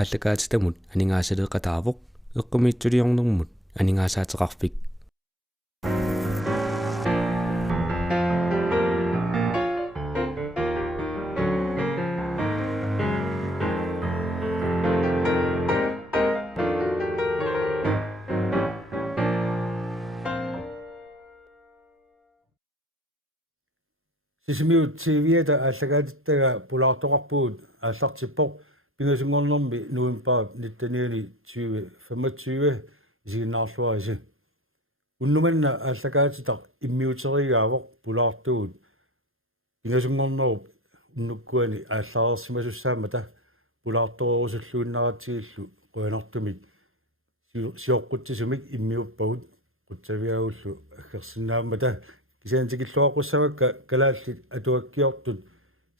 ааллакаатитамут анингаасалеэқатаавоқ эққумиитсулиорнэрмут анингаасаатеқарфик Sisimiut TV-ата ааллагаатиттага пулаартоқарпуут ааллартиппоқ пингасунгорнэрми нуимпаа 1920 исигиннаарлуариси уннуманна ааллагаатитақ иммиутеригаавоқ пулаартуут пингасунгорнеруп уннуккуани ааллаарерсимасуссаамата пулаарторерусуллууннаратигиллу қуанартумик сиоққутсисумик иммиуппагут қутсавиагуллу аггерсинаамата кисаантикиллуақуссавакка калааллит атуаккиортут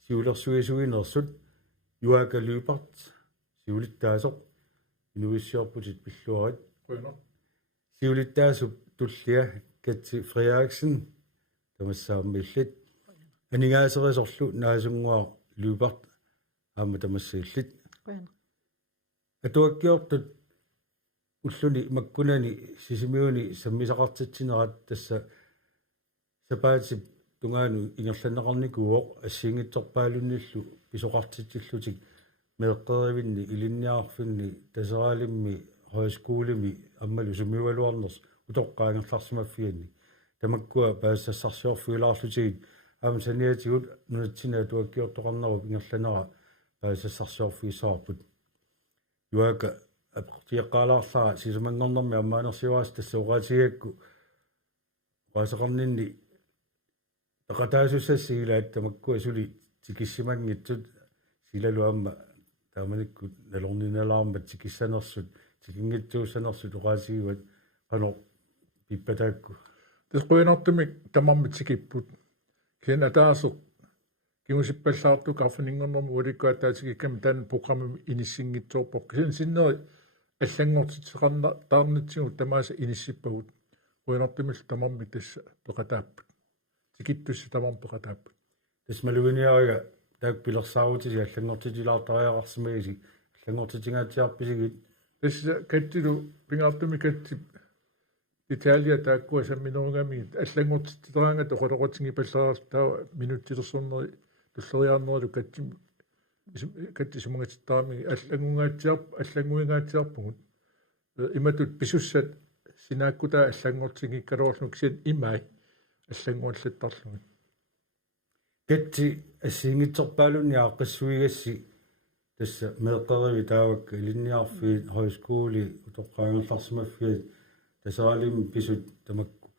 сиулерсуисуинерсут юака люпарт сиулиттаасоқ инуиссиорпутит пиллуарит сиулиттаасуп туллиа катси фриаксен тамассааммиллит анигаасерисорлу наасунгуар люпарт аама тамассаиллит атуаккиортут уллуни маккунани сисимиуни саммисақартитсинерат тасса сапаатип тунгаану ингерланеқарникуоқ ассиингитсорпаалунниллу писоқартитсиллутик меэққеривинни илинниаарфинни тасералимми хойскуулими аммалу сумиуалуарнерс утоққаангерларсимаффианни тамаккуа паассассарсиорфуилаарлутигит аама саниатигут нунатсина туаккиортоқарнеру ингерланера паассассарсиорфуисаарпут юака апартиаққалаарлара сисумангорнэрми аммаанерсиуаас тассауqaатигакку уасеқарнинни тақатаасуссассигилаат тамаккуа сули тикиссимангитсут силалуамма тааманиккут налорниналаармат тикиссанерсут тикингитсууссанерсут уqaасигуат қано пиппатаакку тасқуинартумик тамарми тикиппут киан атаасоқ кимусиппаллаарту карфинингорнэрму уликкуатаатигиккам таан программи иниссингитсуорпоқ киан синнери аллангортитеқарна таарнитсигут тамааса иниссиппагут қуинартумил тамарми тасса пеқатааппут тикиттусси тамарми пеқатааппут тасмалугиниарига таак пилерсаарутиси аллангортитилаартариақарсимагиси аллангортитингаатиарписигит тасса каттилу пингаартуми катти Италия тааккуа самминеругами аллангортитилаанга тоқолоқотинги паллаартаа минуттилерсууннери туллериаарнерилу катти сумагатиттарами аллангуингаатиарпугут иматут писуссат синааккута аллангортигиккалоорлуксиат имай аллангуаллаттарлугит катти ассиингитсерпаалунни ааққиссуигасси тасса меэққериви таавакка илинниарфи хойскуули утоққаангерларсимаффиат тасаалим писут тамакку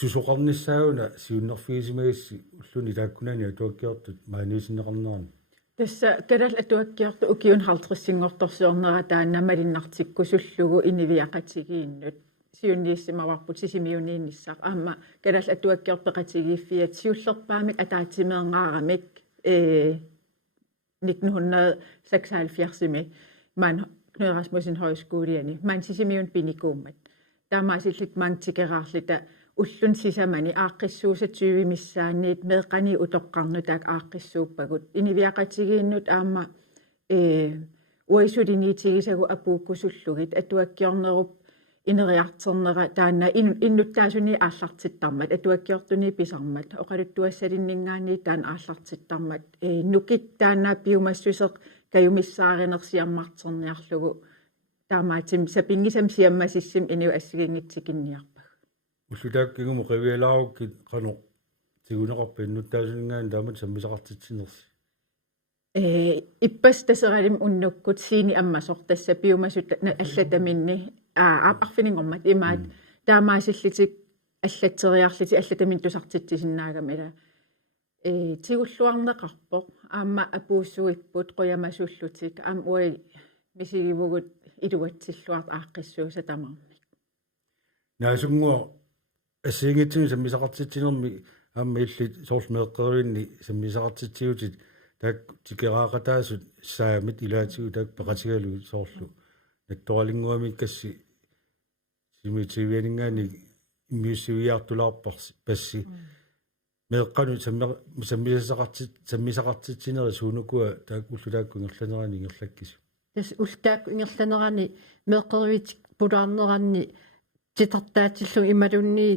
сусоқарниссаагуна сиуннерфигисимагасси уллуни тааккунани атуаккиортут маанисиннеқарнерани тасса калал атуаккиорту укиун халтриссингорторсуорнера тааннамалиннартикку суллугу инивиақатигииннут сиуннииссимаварпут сисимиуниинниссаақ аама калал атуаккиорпеқатигииффиат сиуллерпаамик атаатимеэргаарамик 1976-ми ман Knud Rasmussen højskoleani man sisimiun pinikuummat taamaasillit mangtikeraarlita ullun sisamani aaqqissuusa 20 missaanniit meeqani utoqqarnutaak aaqqissuuppagut iniviaqatigiinnut aama uisudiniitigisagu apuukkusullugit atuakkiornerup ineriarternera taanna innuttaasuni aallartittarmat atuakkiortuni pisarmat oqaluttuassalinningaanni taan aallartittarmat nukit taanna piumassuseq kayumissaarenersiammarterniarlugu taamaatim sapingisam siammasissim iniu assigingitsikinniarpag уллутааккигуму qavиалааруккит qano тигунеқарпиннуттаасунингаан таамат саммисақартитсинерси иппас тасералим уннуккут сиини аммасор тасса пиумасут аллатаминни арфинингормат имаат таамаасиллитик аллатсериарлити аллатамин тусартитсисиннаагамила тигуллуарнеқарпоқ аама апууссуиппут қуямасуллутик аам уи мисигивугут илуатсиллуарт ааққиссууса тамарник наасунгуа ассиингитсуни саммисақартитсинерми аама иллит соорсмеэққеруинни саммисақартитсиутит таак тикераақатаасут саамит илаатигу таак пеқатигалуи соорлу натторалингуамиккасси симитивианингаани иммиуссивиартулаарпарси пасси меэққану саммисақартитсинери суунукуа таак уллутаакку ингерланерани ингерлаккису тас ултаак ингерланерани меэққервитик пулаарнеранни титартаатиллу ималунни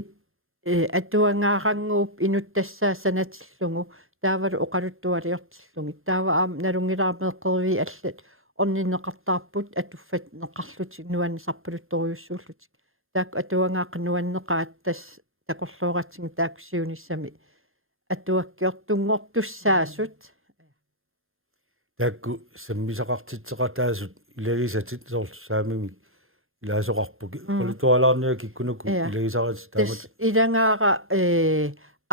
атуангаарангууп инуттассаа санатиллугу таавалу оқалуттуалиортиллуги таава аам налунгилаа меэққерви аллат орниннеқартаарпут атуффат неқарлути нуанни сарпулутториуссууллутик таак атуангаақ нуаннеқаат тас такорлуоратсиги тааксиунissami атуаккиортунгортуссаасут таакку саммисақартитсеқатаасут илагисатит соорлусаамими илаасоқарпуки политуалаарниа киккунуку илагисарат таамат иlangaара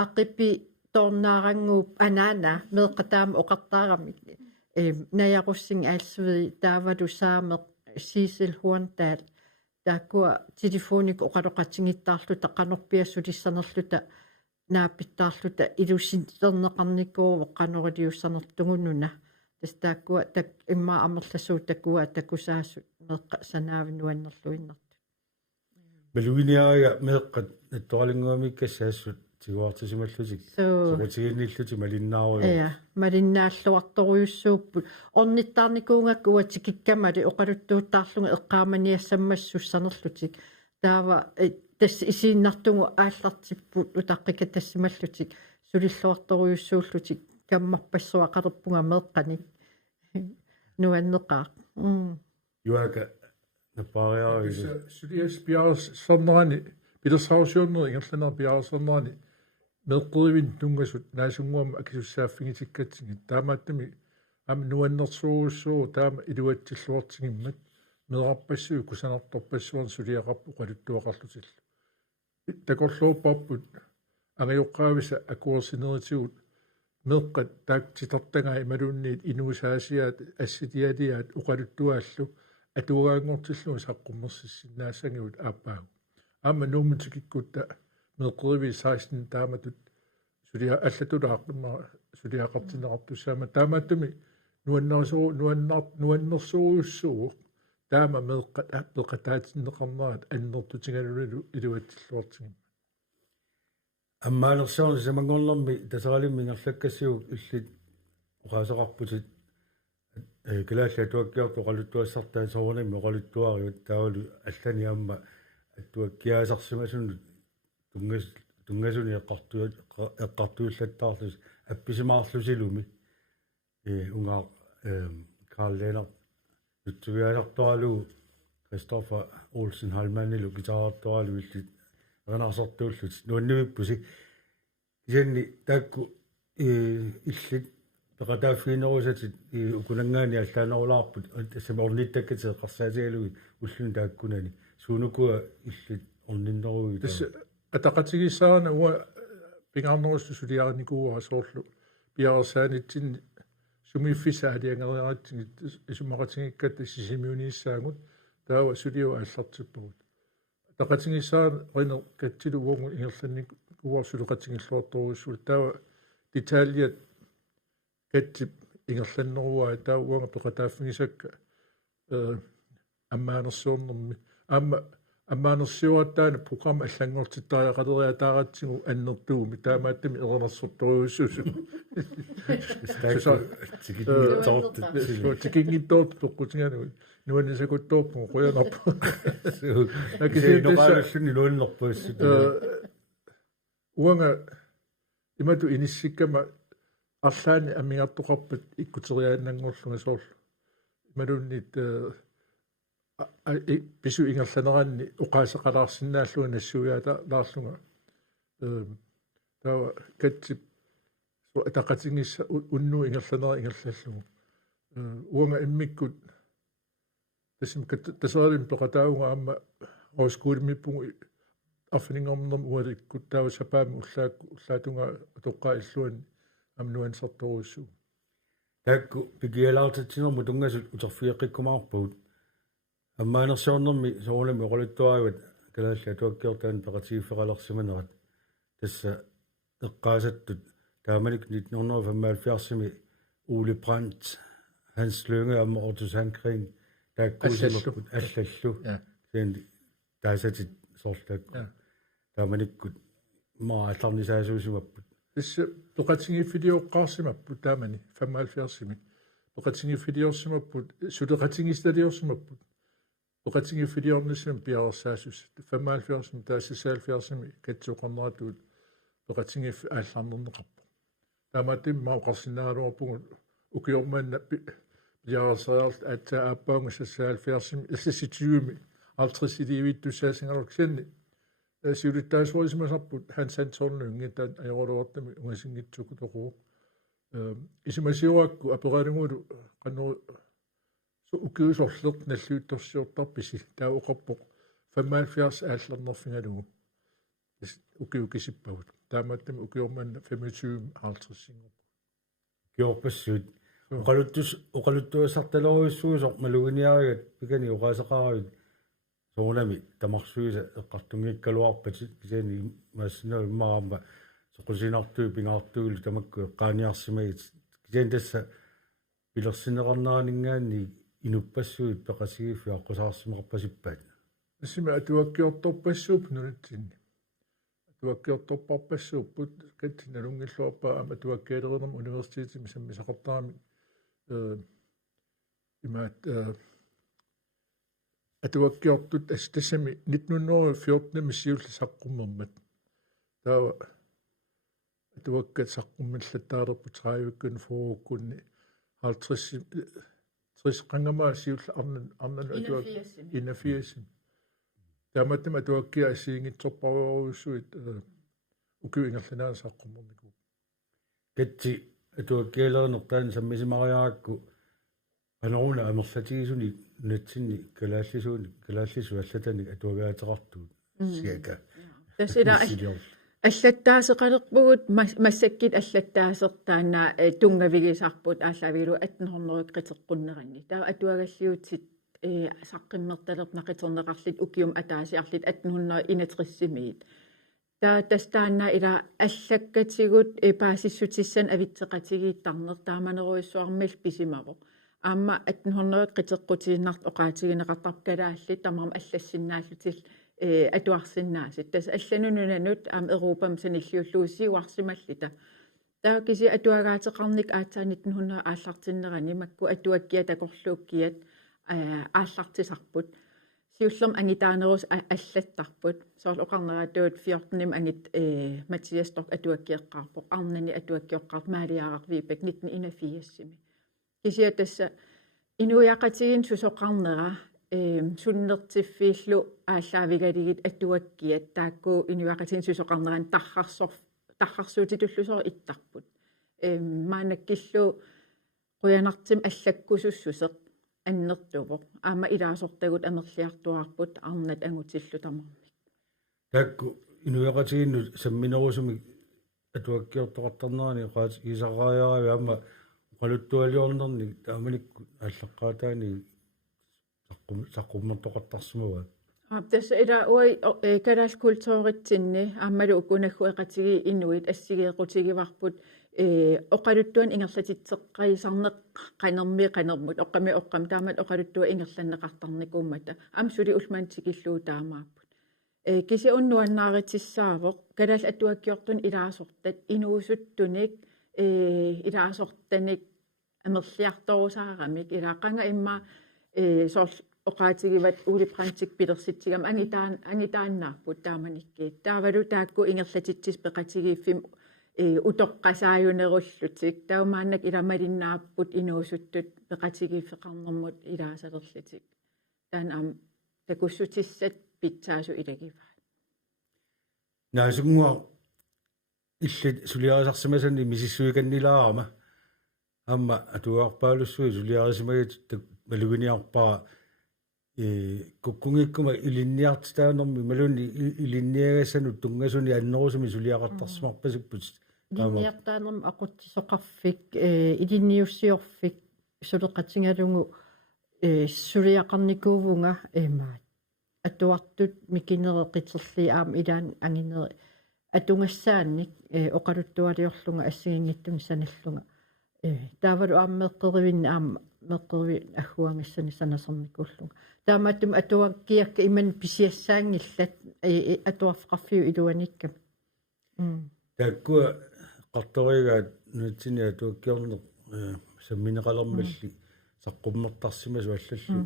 аққиппи торнаарангууп анаана меэққатаама оқартаарамик наяруссин аалсуи таавалу саамеқ сисил хуантаал тааккуа телефоник оқалоқатсигиттаарлута қанорпиассулиссанерлута нааппиттаарлута илуссинтернеқарникууво қанорилиуссанертугунуна тастааккуа так имма амерласуу такуа такусаассут меэққа санаавинуаннерлуиннарту малуиниарага меэққат атторалингуамиккассаассут тигуартисималлутик сокутигинниллути малиннааруйу малиннааллуарторуйуссууппут орниттаарникуунгакку уатикиккамали оқалуттууттаарлунга эққааманиассаммассуссанерлутик таава тас исииннартугу ааллартиппут утаққика тассималлутик сулиллуарторуйуссууллутик каммарпассуақалерпунга меэққани нуаннеқаа юака напариари сулиас биарс сорнерани пилерсаусууннер ингерланер биарсорнерани меэққеривин тунгасут наасунгуама акисуссааффигитиккатсиги таамааттами ам нуаннерсууруссуу таама илуатсиллуартигиммат меэраппассуи кусанарторпассуан сулиақарпу қалуттуақарлутилла такорлууппарпут ангиоққаависа акуерсинеритигут меэққат таактитартангаа ималуунниит инуусаасиаат асситиалиаат уқалуттуааллу атугаангортиллуи саққуммерсиссинаассангиут ааппаагу аама нууммутикиккутта меэққериви 16 тааматут сулиа аллатулааққимма сулиақартинеқартуссаама таамааттуми нуаннерсууруссуу таама меэққат аппеқатаатиннеқарнаат аннертутингалулу илуатсиллуартигим аммаалерсуарни самангорлерми тасаралимми ngерлаккассуг уллит оқаасеқарпутит калааллатуаккиарту оқалуттуассартаа соорними оқалуттуариут таавалу аллани аама аттуаккиаасарсимасунут тунгасуни эққартуиллаттаарлус апписимаарлусилуми унгаа Karl Lennart ютсуиалартуалу Christopher Olsen Halmanilу гитаартуалу илли ренарсортууллут нуаннивиппуси исенни таакку иллит пекатааффиинерусатит укунангаани аллаанерулаарпут саморниттаккатеэ қарсаатигалуги уллун тааккунани суунукуа иллит орниннеруги тас атақатигиссаарна уа пингаарнерусу сулиарникууа соорлу пиарсаанитсин сумиффисаалиангериаратсигит исумақатингиккат сисимиунииссаагут таава сулиу ааллартиппагут атақатигиссаар ринер катсилу уонгу ингерланник куарсулеқатингиллуарторуссул таава деталиат катсип ингерланнеруа таава уанга пеқатааффигисакка аммаанерсуорнэрми аммаанерсиуаттаана программа аллангортиттариақалериатааратсигу аннертууми таамааттами эрнерсорторуйуссусу тикингитторт тоққутингануи нуаннисакутторпу қуянарпу накисинеқаллунни нуаннерпуссу уанга имату иниссиккама арлаани аммиартоқарпат иккутериааннангорлунга соорлу ималуннит пису ингерланераанни оқаасеқалаарсинааллуа нассуяата лаарлунга тава катсип атақатингисса унну ингерланера ингерлаллугу уанга иммиккут тасим тасаалим пеқатаауга аама роскуулмиппугу афнингорнерм уаликкут таава сапаами уллаатунга тоққаа иллуани амнуансарторуссу таакку пикиалаартитсинерму тунгасут утерфиэққиккумаарпагут аммаанерсуорнэрми соорнами оқалуттуаават калааллатуаккиортаан пеқатигиффеқалерсиманерат тасса эққаасаттут тааманик 1975-ми Ole Brandt Hans Lynge om Ortus Hankring тааккуусимаккут аллаллу син таасатит соорлаак тааманиккут маалларнисаасуусимаппут тасса тоқатингиффилиоққарсимаппут таамани 75-ми оқатингиффилиорсимаппут сулеқатингисталиорсимаппут оқатингиффилиорнissam пиарсаасус 75 таассисаалфиарсими катсуқарнератуут оқатингифф ааллаарнернеқарпу таамаатим маоқарсинааруарпугут укиормаанна пиарсаалт атта ааппаунга сассаалфиарсими ассиситиуми 50 иливиттуссаасингалорксианни сиулиттаасуорисимасарпут хансанторнунгитаан аёролуартами унгасингитсукутоқуу исимасиуакку апералугулу каннеру укиусорлерт наллуутторсиортарписи таа оқарпоқ 75 ааллернерфингалугу укиукисиппагут таамааттами укиормаанна 25 50-сингор киорпассуут оқалуттуасарталоруйуссуусо малугиниаригат пикани оқаасақаравит соонами тамарсуиса эққартунгиккалуарпат кисани массинаа иммарамма соқусинартуи пингаартугулу тамакку эққааниарсимагит кисани тасса пилерсинеқарнаанинггаанни инуппассуит пеқасигиффи аққусаарсимеқарпасиппаат ассима атуаккиорторпассууп нулатсинни атуаккиорторпарпассууппут катсиналунгиллуарпаа ама атуаккиалеринерм университетими саммисақартарами имаат атуаккиортут тассами 1914 миссиулли саққуммермат таава атуаккат саққуммиллаттаалерпу траавиккун фооккунни 50 60 qangama siulla arnan atuak 81 тааматтам атуаккиа ассиингитсорпаруйуссуит укуингалланаа саққуммернику катси атуаккиалернертаан саммисимариаракку анеруна амерлатигисуни натсинни калааллису аллатаник атуагаатеқартуут сиака тасила аллаттаасеқалерпугут массаккит аллаттаасертаанаа тунгавигисарпут ааллавилу 1800 қитеққуннеранни таа атуагаллиутсит саққиммерталерп нақитернеқарлит укиум атаасиарлит 1861-симиит таа тастаанаа ила аллаккатигут паасиссутиссан авитсеқатигииттарнер тааманеруйуссуармил писимаво аама 1800 қитеққутигиннарт оқаатигинеқартаркалаалли тамарм аллассиннааллутил атуарсиннаасит тас алланунунанут аам европам саниллиуллуусиуарсималлита таа киси атуагаатеқарник аатсаа 1900 ааллартиннерани макку атуаккиа такорлууккиат ааллартисарпут сиуллерм ангитаанерус аллаттарпут соорл оқарнераатуут 14-ним ангит Матиас Сток атуаккиэққарпоқ арнани атуаккиоққарт маалиаарарвипак 1981-сими кисиа тасса инуяқатигин сусоқарнера суннертиффииллу ааллаавигалигит атуаккиат таакку инуяқатигин сусоқарнеран тархарсуутитуллусоо иттарпут маанаккиллу қуянартим аллаккусуссусеқ аннертувоқ аама илаасортагут амерлиартуарпут арнат ангутиллу тамармик таакку инуяқатигинну самминерусуми атуаккиортоқартарнерани қаат исарааяави аама qaluttualiornerni taamanikku ааллаққаатаани саққуммертоқартарсимава тасса ила уи калаалкултуоритсинни ааммалу укунаггуэқатиги инуит ассигеэқутигиварпут оқалуттуан ингерлатитсеққаисарнеқ қанермут оққам таамат оқалуттуа ингерланнеқартарникууммата амсули улмаантикиллуу таамааппут киси уннуаннааритиссаавоқ калаал атуаккиортун илаасортат инуусуттуник илаасортаник амерлиарторусаарамик илааққанга имма соор оқаатигиват улипрантик пилерситсигам ангитааннаарпут тааманикки таавалу таакку ингерлатитсис пеқатигииффим утоққасааюнеруллутик таумааннак иламалиннааппут инуусуттут пеқатигииффеқарнэрмут илаасалерлутик таан ам такуссутиссат питсаасу илагиваа наасунгуа иллит сулиарисарсимасанни мисиссуиканнилаарама амма атуаарпаалуссуи сулиарисимагит малугиниарпаа куккунгиккума илинниартитаанерми малунни илинниагассану тунгасуни аннерусуми сулиақартарсимарпасиппут линниартаанерми ақутсисоқарфик илинниуссиорфик сулеқатингалугу сулиақарникуувунга маат атуартут микинереқитерли аам илаан ангинери атунгассаанник оқалуттуалиорлунга ассигингиттун саналлунга таавалу ааммеққеривинна аама меққериви аггуангассани санасерникууллунга таамааттум атуаккиакка иман писиассаангиллат атуарфеқарфиу илуаникка тааккуа qartorigaat нутсини атуаккиорнер самминеқалермалли саққуммертарсимасу аллаллу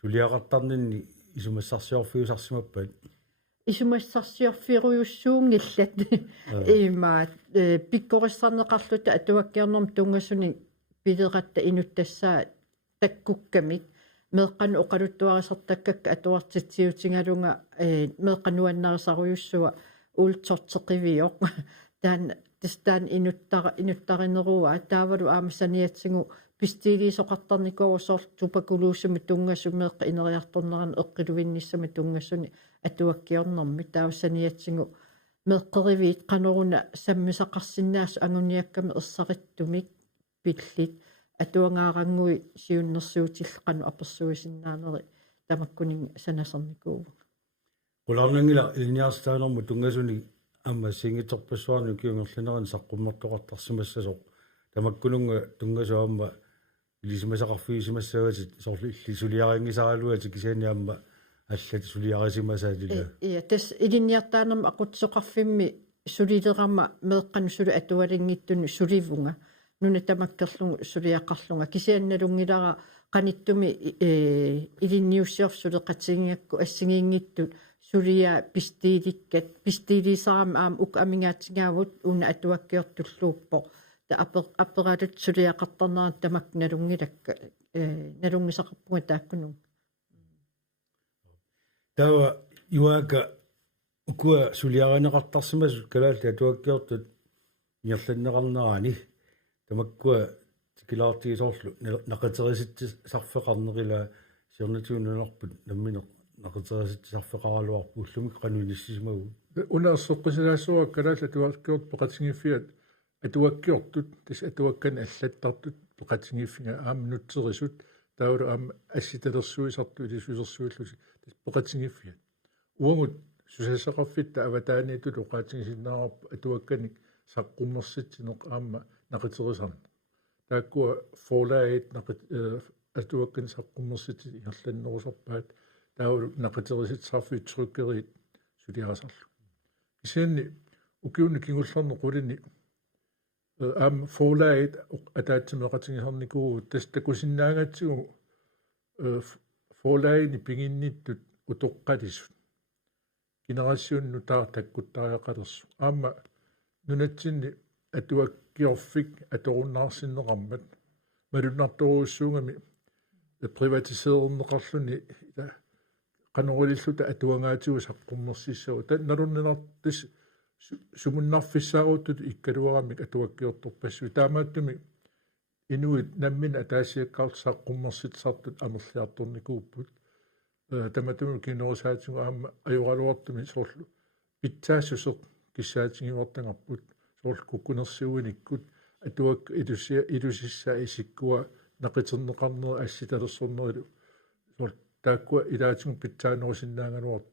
сулиақартарнинни исумассарсиорфиусарсимаппат исумассарсиорфируйуссуунгиллат имаат пиккорissarneqarluta атуаккиорнэрм тунгасуни пилеқатта инуттассаа таккуккамик меэққану оқалуттуарисартаккакка атуартитсиутингалунга меэққануаннарисаруйуссуа уултсортеқивиоқ таан тстан инуттаринеруа таавалу аамассаниатсигу пистилисоқартарникоорсоор тупакулууссами тунгасумеэққа инериарторнеран эққилуинниссами тунгасуни атуаккиорнэрми таавассаниатсигу меэққеривиит қанеруна саммисақарсинаасу ангуниакками ерсариттумик пиллит атуангаарангуи сиуннэрсуутиллеқану аперсуисиннаанери тамаккунин санасарникуу qulарнангила илниарстаанерму тунгасуни амма сингиторпассуарни киунгерлинерин саққуммартоқартарсимассасоқ тамаккунунга тунгасуамма илисимасақарфиисимассагатит сорли иллисулиарингисаалуати кисаани амма аллат сулиарисимасаатила тас илинниартаанерма ақутсоқарфимми сулилерамма меэққану сули атуалингиттуни суливунга нуна тамаккерлугу сулиаққарлунга кисианналунгилара qaниттуми илинниуссиорсулеқатсигингакку ассигиингиттут сулиа пистиликкат пистилисарама аама ук амингаатсигаавут уна атуаккиортуллууппо та апералут сулиақартарнерат тамакналунгилакка налунгисақарпунга тааккунун тава юака укуа сулиаринеқартарсимасу калаалли атуаккиортут нерланнеқарнерани тамаккуа тикилаартигисоорлу нақатериситти сарфеқарнерила сиорнатууннерпут намминер нақатериситти сарфеқаралуарпу уллумик қануиниссисимагу унерсоққисилаассуа калаалла туаркиорт пеқатингиффиат атуаккиортут тас атуаккан аллаттартут пеқатингиффинга аамнутсерисут тауру аама асситалерсуисарту илисуисерсуиллуси тас пеқатингиффиат уангут сусассақарфитта аватааниитут оқаатингисиннаарпу атуакканик саққуммерситсинеқ аама нақитерисарна тааккуа фолаит нақит атуаккан саққуммерсити ингерланнерусарпаат таавалу нақитериситсарфит труккерит сулиарасарлу кисианни укиунни кингуллерне qulini аама фолаит атаатсимеқатингисарникуу тас такусиннаагатсигу фолаини пигинниттут утоққалисут генерасиунну таа таккуттариақалерсу аама нунатсинни атуаккиорфик аторуннаарсиннеқармат малуннарторуссуугами приватисеернеқарлуни канорилиллута атуангаатигу саққуммерсиссагу танналуннинартис сумуннарфиссааруттут иккалуарамик атуаккиорторпассу таамааттуми инуит наммина атаасиаккаарт саққуммерситсартут амерлиарторникууппут таматуми кинерусаатигу аама аюралуартуми соорлу питсаассусеқ киссаатингивартангарпут соорлу куккунерсиуиниккут атуак илусиссаа исиккуа нақитернеқарнери асситалерсорнерилу соор тааккуа илаатигу питсаанерусиннаагануарт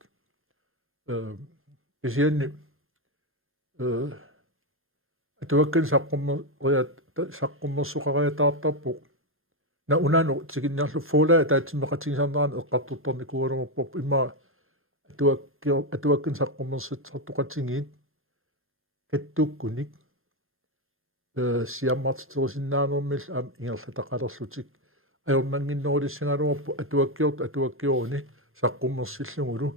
кисианни атуаккан саққуммерсуқариатаартарпу на унану тигиннерлу фола таатсимеқатигисарнеран эққартутторникуалумерпоп имма атуаккан саққуммерситсартоқатингиит каттуккуник сиаммартитерисиннаанермил аам ингерлатақалерлутик ajornanginnorissingaluarpu atuakkioruni saqqummerсиллугулу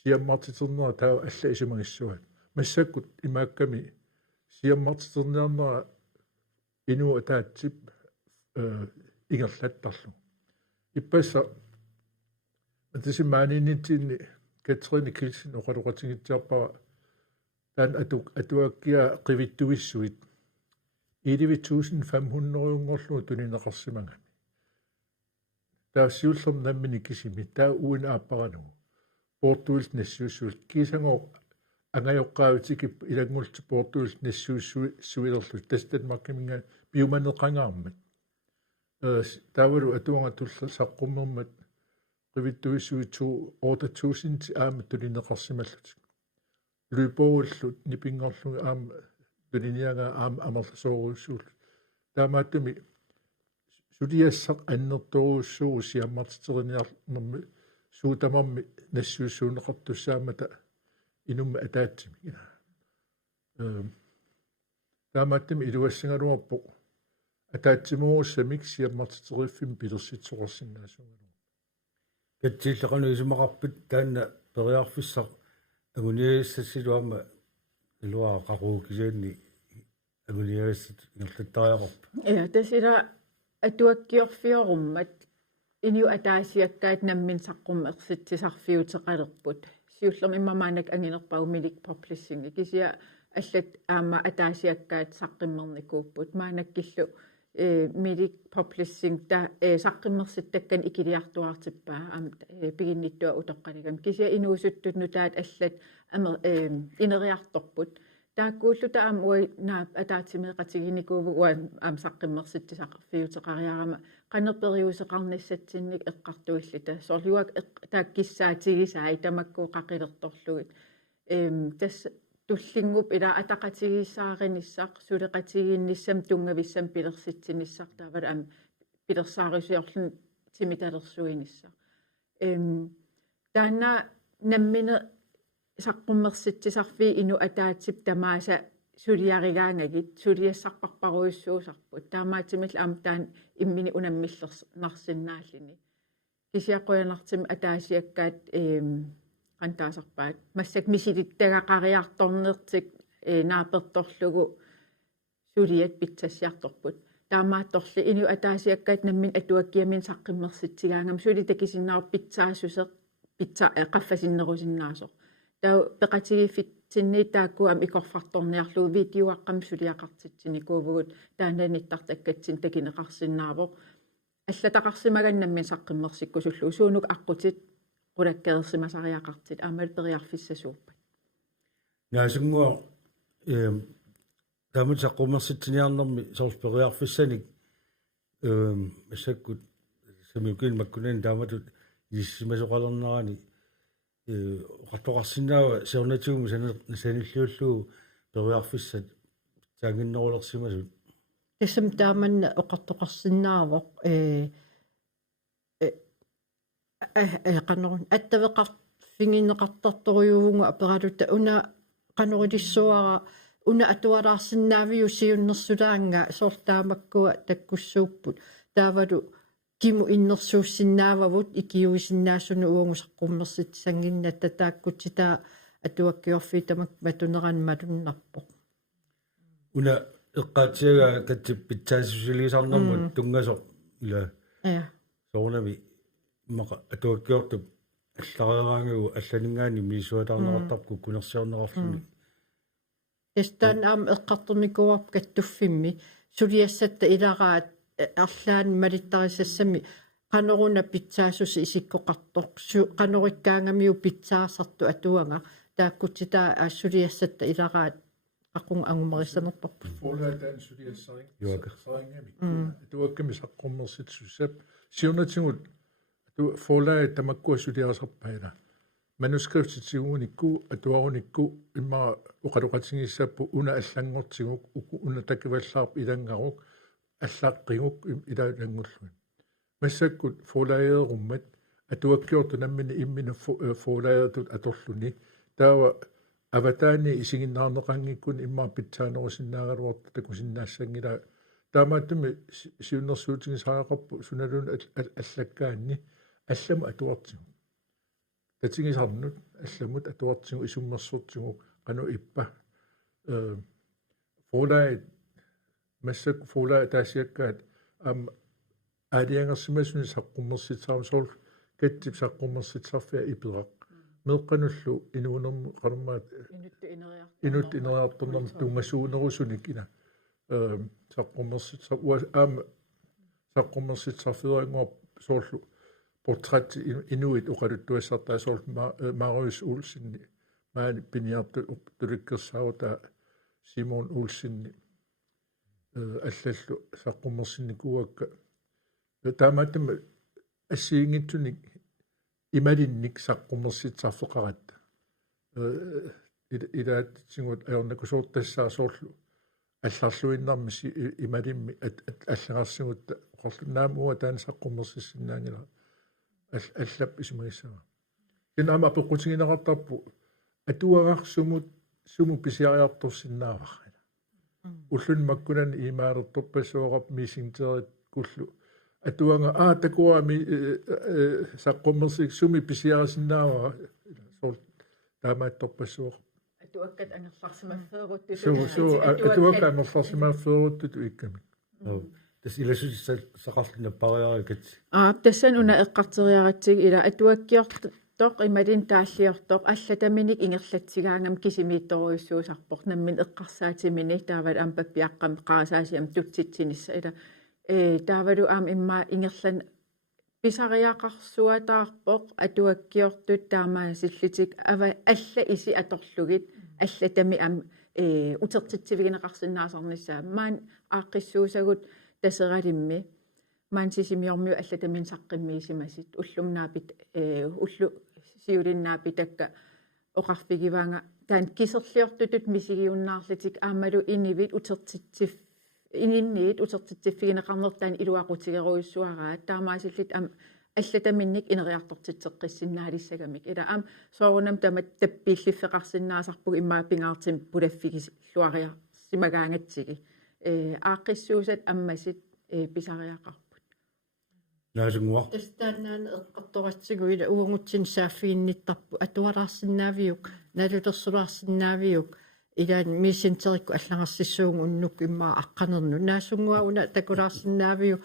сиаммартитернера таа алла исумагиссуат массаккут имаакками сиаммартитернернера инуа таатсип ингерлаттарлу иппасса атисимааниннитсинни Katrine Kilsen оқалуқатингитсиарпара таан атуаккиа қивиттуиссуит 11.500 тунинеқарсимагами таассиуллерм наммини кисими таа уина ааппарану портуилт нассуусsuult кисангоо ангайоққаавитикип илангулти портуилт нассуусsuилерлу тастат маккиминга биуманеқангаармат таавалу атуанга тулла саққуммермат qivittuissuitsu 8000 aama tulineqarsimallut luipoullut nipingorluga aama tulinianga aama amerlasooruussuul taamaattumi suliassaq annertoruussuu siammartiteriniarnermi suutamarmi nassuussuuneqartussaamata inumma ataatsimi taamaattumi iluassingaluarpu атаатсимууссамик сиаммартитериффим пилерситсоқарсиннаасунгала катсииллеқануисумақарпит таанна периарфиссақ агуниассасилуама илуаа қаруукисаанни агуниассат ингерлаттариақарпа тасила атуаккиорфиоруммат иниу атаасиаккаат наммин саққуммерситсисарфиутеқалерпут сиуллерми иммамаанак ангинерпау милик поплиссинги кисиа аллат аама атаасиаккаат саққиммерникууппут маанаккиллу милик поплиссинг та саққиммерситтаккан икилиартуартиппаа аама пигинниттуа утоққалигам кисиа инуусуттут нутаат аллат инериарторпут тааккууллу таам уи наап атаатимеқатигиникууву аам саққиммерситтисақарфиутеқариарама qanерпериусеқарниссатсинник эққартуиллита соорлуак тааккиссаатигисаа итамаккуу қақилерторлугит тас туллингуп ила атақатигиссаариниссақ сулеқатигиинниссам тунгависсам пилерситсиниссақ таавал аам пилерсаарисиорлун тимиталерсуиниссақ таана наммине саққуммерситсисарфи ину атаатсип тамааса сулиаригаангагит сулиассарпарпаруйуссуусарпут таамаатимил аам таан иммини унаммиллернарсиннааллини кисиаққуянартим атаасиаккаат qantaasarpaat massak misilittagaqariartornertik naapertorlugu suliat pitsassiartorput taamaattorli inu ataasiakkaat nammin atuakkiamin saqqimmersitsigaangam sulitakisinnaaru pitsaassuseq pitsa qaffasinnerusinnaasoq tau peqatigifitsinni taakkuam ikorfartorniarlugu videoaqqam suliaqartitsini kuuvugut taananittartakkatsin takineqarsinnaaroq аллатақарсимагannammin saqqimmersikkusullu suunuk аққутит qulakkaersimasariaqartit aamalperiarfissasuuppat наасунгуа тамит саққумерситсиниарнэрми соорспериарфиссаник массаккут самиукин маккунан тааматут иссимасоқалернерани qattoqarsinnaava seornatigumu sanillууллуу периарфиссат таангиннерулерсимасут тисэм тааманна оқартоқарсинаавоқ qannerun attavеқар фингиннеқартарторюугу апералута уна qannerulissуара уна атуалаарсинаавиу сиуннерсулаанга соорлаамаккуа таккуссууппут таавалу киму иннерсууссиннаававут икиуисиннаасуну уонгусаққуммерсит сангиннатта тааккутситаа атуаккиорфи тамак матунеран малуннарпо уна эққаатсиага катсип питсаасусилисарнэрмут тунгасоқ ила соорнами имақа атуаккиортуп алларераангагу алланингаани мисуатаарнеқартарпу кунерсиорнеқарфими эстан аам эққартэрникуарп каттуффимми сулиассатта илараат арлаан малиттарисассами qanneruna pitsaasusi isikkoqartoq qannerikkaangamiu pitsaasartu atuanga taakkutsitaa aassuluiassatta ilaraat qaqung angumarissanerparpu Forlaatan suliassaring saringami atuakkami saqqummersitsussap siunatigut atu forlaat tamakkua suliasarpaila manuskriptitsiguunikku atuarunikku imma uqaluqatingissappu una allangortiguk una takivallaarp ilangaruk аллааққигук илаалангуллуи массаккут фолаееруммат атуаккиорту наммини иммина фолаеертут аторлуни таава аватаани исигиннаарнеқангиккун иммаа питсаанерусиннаагалуарта такусиннаассангила таамааттуми сиуннерсуутигисаақарпу суналун аллаккаанни алламу атуартигу татигисарнут алламут атуартигу исуммерсортигу кану иппа фолаe массак фула таасиаккаат ам аадиангерсимасуни саққуммерситсаарам соол каттип саққуммерситсарфиа иперақ меққануллу инуунерму қармаат инут инериарторнерм тунгасуунерусуник ина саққуммерситсар уа ам саққуммерситсарфиуангор соорлу портрет инуит оқалуттуассартаа соол Marius Olsenни маани пиниарту туликкерсааута Simon Olsenni аллаллу саққуммерсинникуакка таамааттама ассиингитсуник ималинник саққуммерситсарфеқаратта илаатсигут аёрнакусууртассаа соорлу алларлуиннарми ималимми аллагарсигутта оқорлунаамуа таана саққуммерсиссиннаангила аллап исмагиссава инама апеққутигинеқартарпу атуагарсумут суму писиариарторсиннаавара ullun makkunan iimaalertorpassuoqap miisingterit kullu atuanga takuami saqqummersik sumi pisiarasinnaava taamaattorpassuoq atuakkat angerlarsimafferut atuakka angerlarsimafferuttut ikkami tas ilasus saqarluna pariarikat tassan una eqqarteriaratsig ila atuakkiortoq imalin taalliortoq аллатаминик ингерлатсигаангам кисимиитторуйссуусарпор наммин эққарсаатимини таавал ампаппиаққам qaasаасиам тутситсинисса ила таавалу аам имма ингерлан писариақарсуатаарпоқ атуаккиортут таамаасиллитик ава алла иси аторлугит аллатами ам утертитсивигинеқарсинаасарниссаа маан ааққиссуусагут тасералимми маан сисимиормиу аллатамин саққиммиисимасит уллумнаапит уллу сиулиннаапитакка оқарфигиваанга таан кисерлиортутут мисигиуннаарлитик аамалу инивит утертитсив ининниит утертитсиффигинеқарнертаан илуақутигеруйуссуараа таамаасиллит ам аллатаминник инериартортитсеққиссиннаалиссагамик ила ам соорунам тамат таппииллиффеқарсинаасарпуг иммаа пингаартим пулаффигис луариа симагаангатсиги ааққиссуусат аммасит писариақарпут наасунгуар тастаанаан эққарторатсигу ила уангутсин сааффигинниттарпу атуалаарсинаавиук налутерсулаарсинаавиук илаан мисинтерикку аллагерсиссуун уннук иммаа аққанерну наасунгуауна такулаарсинаавиу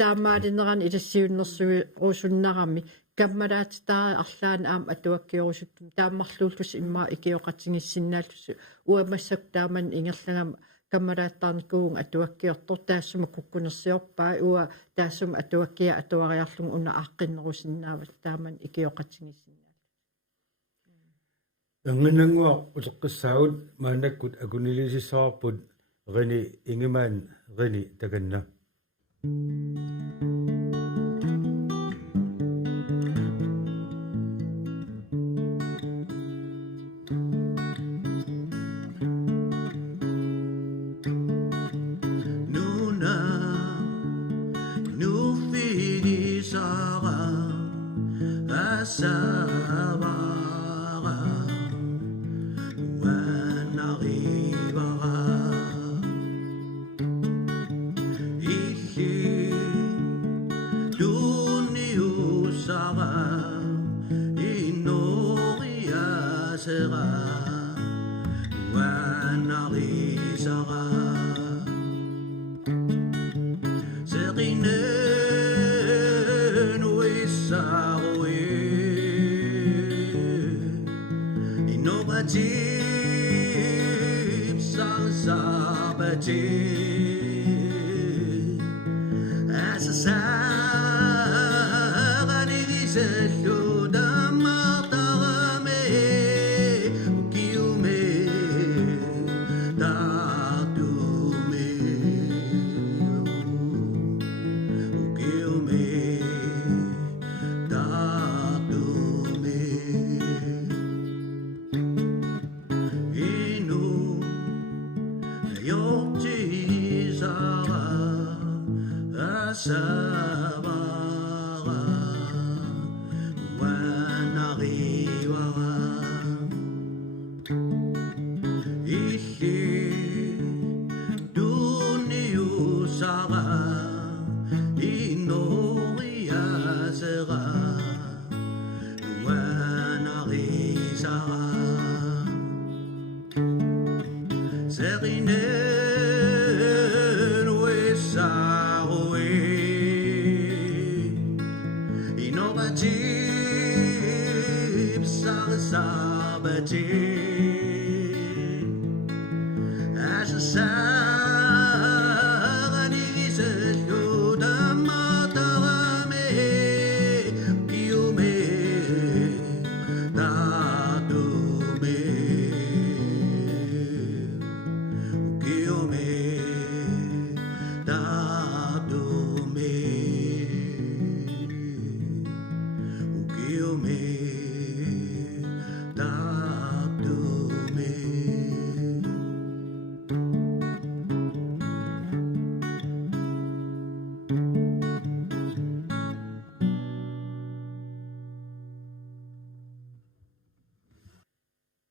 таамаалинерани илассиуннэрсуи руусуннарами каммалаатитаа арлаан аам атуаккиорусуттум тааммарлууллус иммаа икиоқатсигиссиннааллусу уамассак тааман ингерлангама каммалааттаарникуун атуаккиортор таассума куккунерсиорпаа уа таассума атуаккиа атуариарлугу уна ааққиннерусиннаават тааман икиоқатсигиссиннааллу ангинангуа утеққиссаагут маанаккут акунилисиссаарпут рини ингимаан рини таканна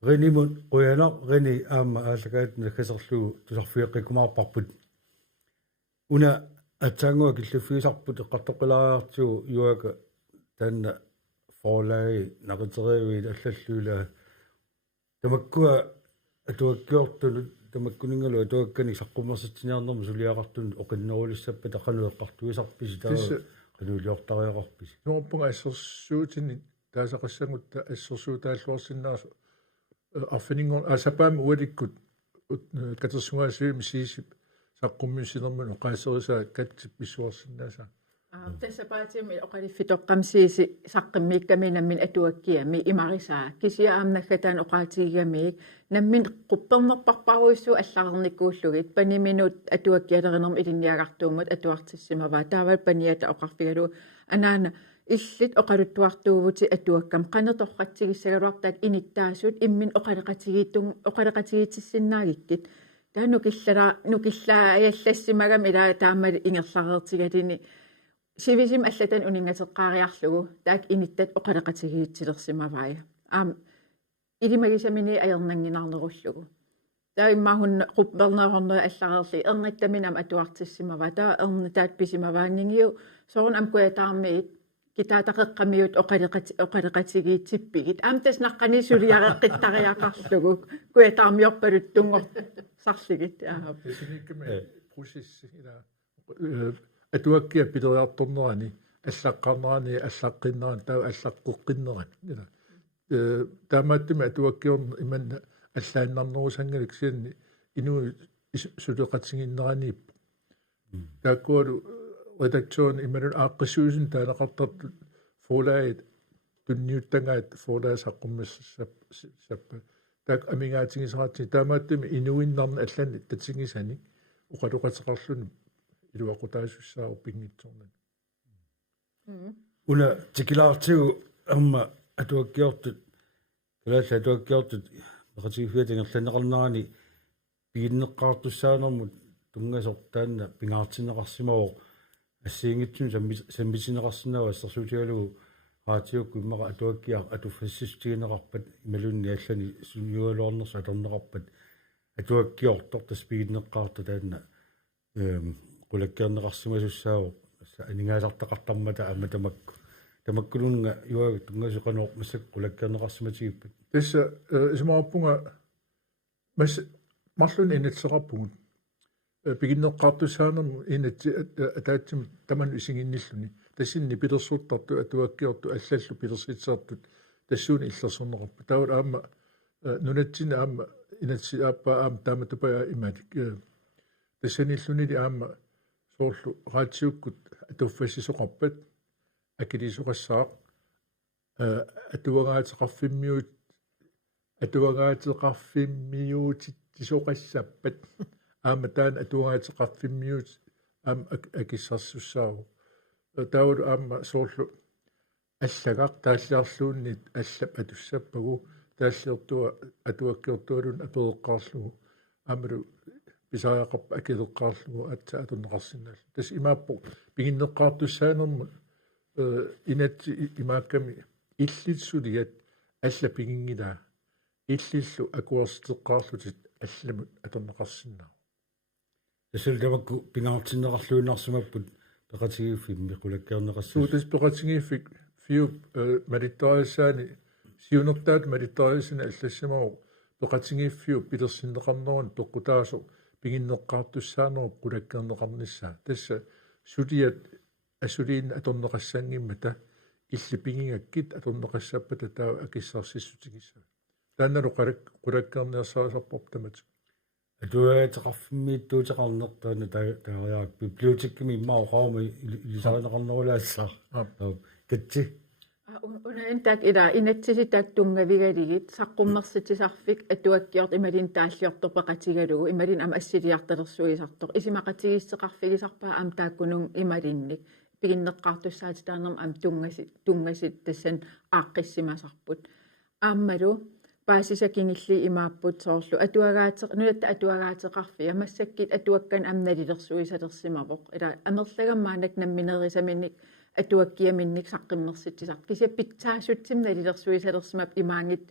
rinimut quyanaq rini aamma aallakaat nakkaserlugu tusarfiiqqikumaarparput una atsaangua killufiisarput eqqartoqilariartugu yuaka tanna forlai naqiteriuit аллаллуила тамаккуа атуаккиортулу тамаккунингалу атуаккани саққуммерситсиниарнэрму сулиақартун оқиннерулиссаппа тақануэққартуисарписи таа кануулиортариақарписи Nuorpunga assersuutini taasaqassangutta assersuutaаллуарсиннаасу арфининго асапаам уаликкут катерсугаасуими сиисип саққуммиссинермун оқаасерисаа катсип писсуарсиннааса тассапаатими оқалиффитоққамсииси саққиммиикками наммин атуаккиами имарисаа кисиа аамнаггатаан оқаатигамиик наммин қуппернерпарпаруиссуу алларерниккууллугит паниминут атуаккиалеринерм илинниагартуумат атуартиссимаваа таавал паниата оқарфигалу анаана иллит оқалуттуартуувути атуаккам қанерторратсигиссагалуартаат иниттаасут иммин оқалеқатигииттиссиннаагиккит таа нукиллаа аяллассимагам ила таамал ингерлареертигалини сивисим аллатан унингатеққаариарлугу таак иниттат оқалеқатигиитсилерсимаваая илимагисамини аернангинарнеруллугу таа иммахунна қуппернерхорнер алларерли ерниттаминам атуартиссимаваа таа ерна таат писимавааннингиу соорун амкуятаармиит китаатақеққамиут оқалеқатигиитсиппигит аамтас наққани сулиареққиттариақарлугу куятаармиорпалут тунгор сарлигит аа песиникками процесси ила атуаккиа пилериарторнерани аллаққарнерани аллаққиннерани таа аллаққуққиннерани ила таамааттими атуаккиорн иманна аллааннарнерусангалик сианни инуу сулеқатсигиннеранииппу тааккуалу редакцион иманун ааққиссуусин таанеқартарту фолаит тунниуттангаат фолаа саққуммассаппа таак амигаатигисаратси таамааттими инуиннарна аллани татсигисани уқалуқатеқарлуни илуақутаасуссаа пингитсорнани una tikilаартигу амма атуаккиортут калаалла атуаккиортут меқатигиффиатингерланеқарнерани пииннеққартуссаанермут тунгасортаанна пингаартинеқарсимавоо ассиингитсун саммисинеқарсинава ассерсуутигалугу раатиукку иммаqa атуаккиар атуффассистигинеқарпат ималунни аллани суниуалуарнерс атернеқарпат атуаккиортор таспииннеққарта таанна qulakkiarneqarsimassussaavo анигаасартақартармата аматамакку тамаккулунга юага тунгасеқаноо массак qulakkiarneqarsimatигиппат тасса исмаарпунга мас марлун инатсеқарпугут пигиннеққартуссаанерму инатси атаатсим таман исигинниллуни тассинни пилерсуттарту атуаккиорту аллаллу пилерситсаартут тассуун иллерсорнеқарпу таавал аама нунатсина аама инатси ааппа аама тааматупая ималик тассаниллунили аама соорлу раатиуккут атуффассисоқарпат акилисуқассаақ атуагаатеқарфиммиутитсоқассаппат аама таан атуагаатеқарфиммиут аама акиссарсуссаагу таавал аама соорлу аллагақ тааллиарлууннит аллап атуссаппагу тааллиортуа атуаккиортуалун апереққарлугу аамалу писаақарпа акилеққарлугу атса атуннеқарсинаалла тас имааппо пигиннеққартуссаанерму инатси имаакками иллитсулиат алла пигингилаа иллиллу акуарстеққарлутит алламут атернеқарсинаа тасул тамакку пингаартинеқарлуунарсимаппут пеқатигиффимми qulakkiarneqassuu суутас пеқатигиффик фиу малиттариссаани сиунертаат малиттариссина аллассамау пеқатигиффиу пилерсиннеқарнерун тоққутаасо пигиннеққартуссаанеру qulakkiarneqarnissaa тасса сулиат асулиин аторнеқассаангиммата иллипигингаккит аторнеқассаппата таа акиссарсиссутигисса таанналу qulakkiarnersaaserpor tamat атуаатеқарфиммииттуутеқарнертаана таариаак библиотеккими иммаоқарми илисаринеқарнерулаассаа катси унаин таак ила инатсиси таак тунгавигалигит саққуммерситисарфик атуаккиорт ималин тааллиортопеқатигалугу ималин ама ассилиарталерсуисартоқ исимақатигиссеқарфигисарпаа ам тааккунун ималинник пигиннеққартуссаати таанерм ам тунгасит тассан ааққиссимасарпут ааммалу паасисакингилли имааппут соорлу нуятта атуагаатеқарфи амассаккит атуаккан амналилерсуисалерсимавоқ ила амерлагаммаанак намминерисаминник атуаккиаминник саққиммерситсисар кися питсаасутсим налилерсуисалерсимап имаангит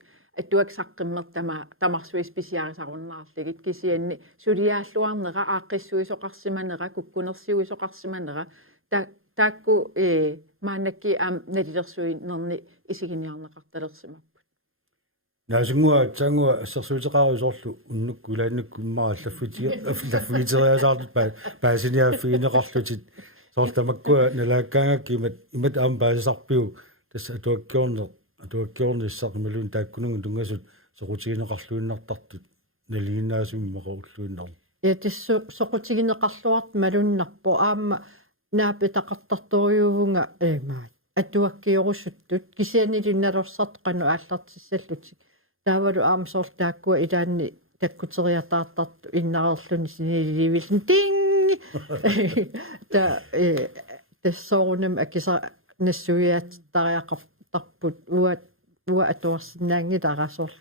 atuak saqqimmertama tamarsuis pisiarisarunnaarligit kisianni suliaalluarnera aaqqissuisoqarsimanera kukkunersiuisoqarsimanera taakku maanakki nalilersuinerni isiginiarneqartalersimapput наасунгуа таангуа ассерсуутеқарусоорлу уннукку илааннукку иммаа лаффитериасаартут паасиниааффигинеқарлутит соортамаккуа налааккаангакки имат аам паасисарпиу тасса атуаккиорниссақималуун тааккунугу тунгасут соқутигинеқарлуиннартартут налигиннаасуми мақоуллуиннарл я тиссу соқутигинеқарлуарт малуннарпо аама наапитақартарторюувнга маат атуаккиорусуттут кисианилинналорсарт қану ааллартиссаллутик таавалу аамсоор тааккуа илаанни таккутериатаартарту иннарерлүни синилиивиллун тинг та тассоорунам акиса нассуиааттариақартарпут уа атуарсинаангиларасоор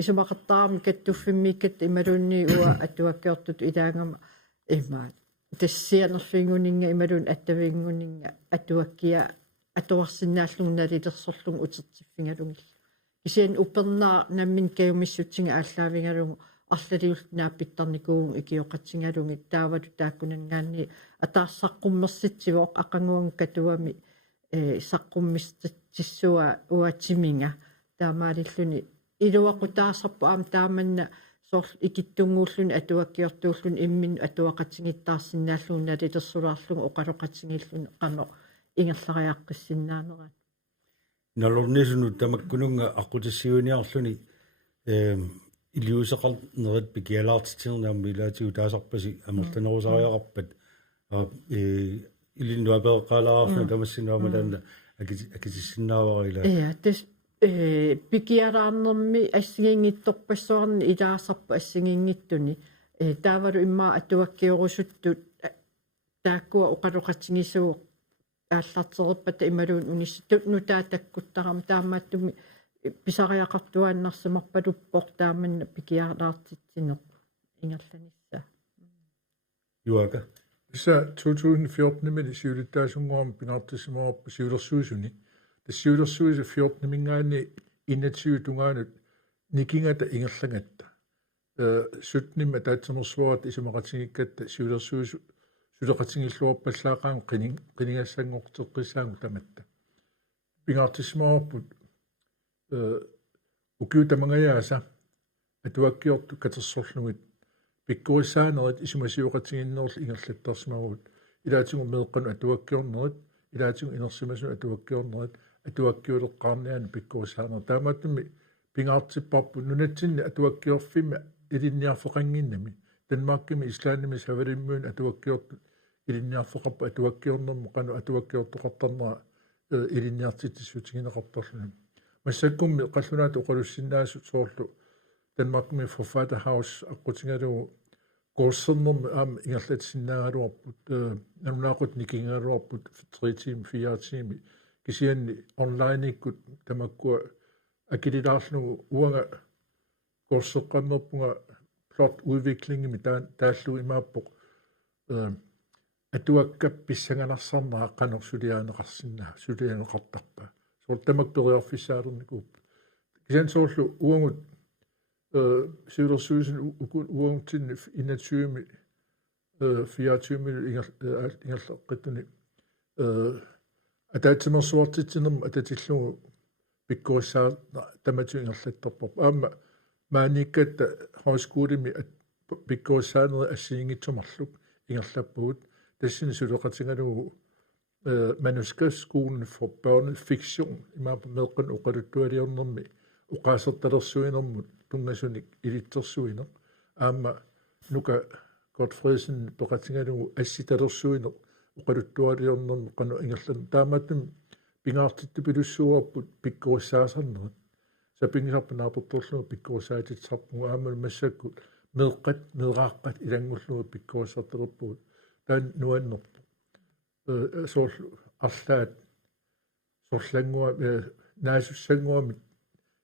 исумақаттаарми каттуффиммиккат ималуунни уа атуаккиортут илаангама имаат тассианерфингунинга ималуун аттавингунинга атуаккиа атуарсинааллугналилерсорлугу утертиффингалугил кисиан упернаа наммин каюмиссутсинга ааллаавингалугу арлалиулт нааппиттарникуугу икиоқатсингалуги таавалу тааккунангаанни атаарсаққуммерситсивоқ ақангуан катуами саққуммистиссуа уатсиминга таамаалиллуни илуақутаасарпу аам тааманна соор икиттунгууллуни атуаккиортууллуни иммин атуақатсигиттаарсинааллугналилерсулаарлугу оқалоқатсигиллуни қано ингерлариаққиссиннаанерат налорнисунут тамаккунунга аққутиссиуниарлуни илиусеқарнерит пикиалаартитсернаамми илаатигу таасарпаси амертанерусариақарпат илиннуапеэққалаарфна тамассинуамалаанна акитиссиннааварила тас пикиалаарнерми ассигингитторпассуарни илаасарпа ассигингиттуни таавалу иммаа атуаккиорусуттут тааккуа оқалоқатсигисуу ааллартерерпата ималуун униссутут нутаатаккуттарам таамааттуми писариақартуааннарсимарпалуппор тааманна пикиаалаартитсинеқ ингерланисса юака Issa 2014 med siulitaasungorm pinartisimaarpa siulersuusuni тассиулерсуиса 14 мингаани иннатсиу тунгаанут никингата ингерлангаtta сутнима таатсернерсуарат исумақатсигиккатта сиулерсуису сулеқатсигиллуарпаллаақаан қинингассангортеққисаангу таматта пингаартисмаарпут укиутамангаяаса атуаккиорту катерсорлугит пиккуиссаанерит исумасиуқатсигиннерл ингерлаттарсимагут илаатигу меэққану атуаккиорнерит илаатигу инерсимасу атуаккиорнерит атуаккиулеққарниаана пиккуиссаанер таамааттуми пингаартиппарпу нунатсинни атуаккиорфимма илинниарфеқангиннами Danmarkimi ислаанними савариммуун атуаккиорту илинниарфеқарпа атуаккиорнермо қану атуаккиортоқартарнера илинниартитсуутигинеқарторлуни массаккумми қаллунаат оқалуссиннаасу соорлу Danmarkimi Forfatterhaus аққутингалугу курсернерми аама ингерлатсиннаагалуарпут нанунаақут никингаалуарпут 3 тим 4 тими кисианни онлайниккут тамаккуа акилилаарлугу уанга курсеққарнерпунга plot udviklingen тааллу имааппоқ атуаккапписсаганарсарнаа қанерсулиаанеқарсиннаа сулианеқартарпа сортамакториарфиссаалерникууп кисиан соорлу уангут сиулерсуисин уангутинни инатсуими 24 ингерлеққиттуни атаатсимерсуартитсинерма ататиллугу пиккуиссаа тамату ингерлаттарпарпа аама maanikkatta højskolemi pikkuissaaneri assiingitsumarluk ingerlappugut tassini suleqatingalu manuskriptskolen for børnefiktion imaapa meeqqan uqaluttualiornermi uqaasertalersuinermut tungasunik ilittersuiner aama nuka Godfredsen peqatingalu assitalersuiner uqaluttualiornermi qanu ingerlan taamatum pingaartittu pilussuarput pikkuissaasarnerit сапингисарпанааперторлугу пиккуусаатитсарпугу аамал массаккут меэққат меэрааққат илангуллугу пиккуусартелерпугут таан нуаннерпу соорлу арлаат соорлангуа наасуссангуами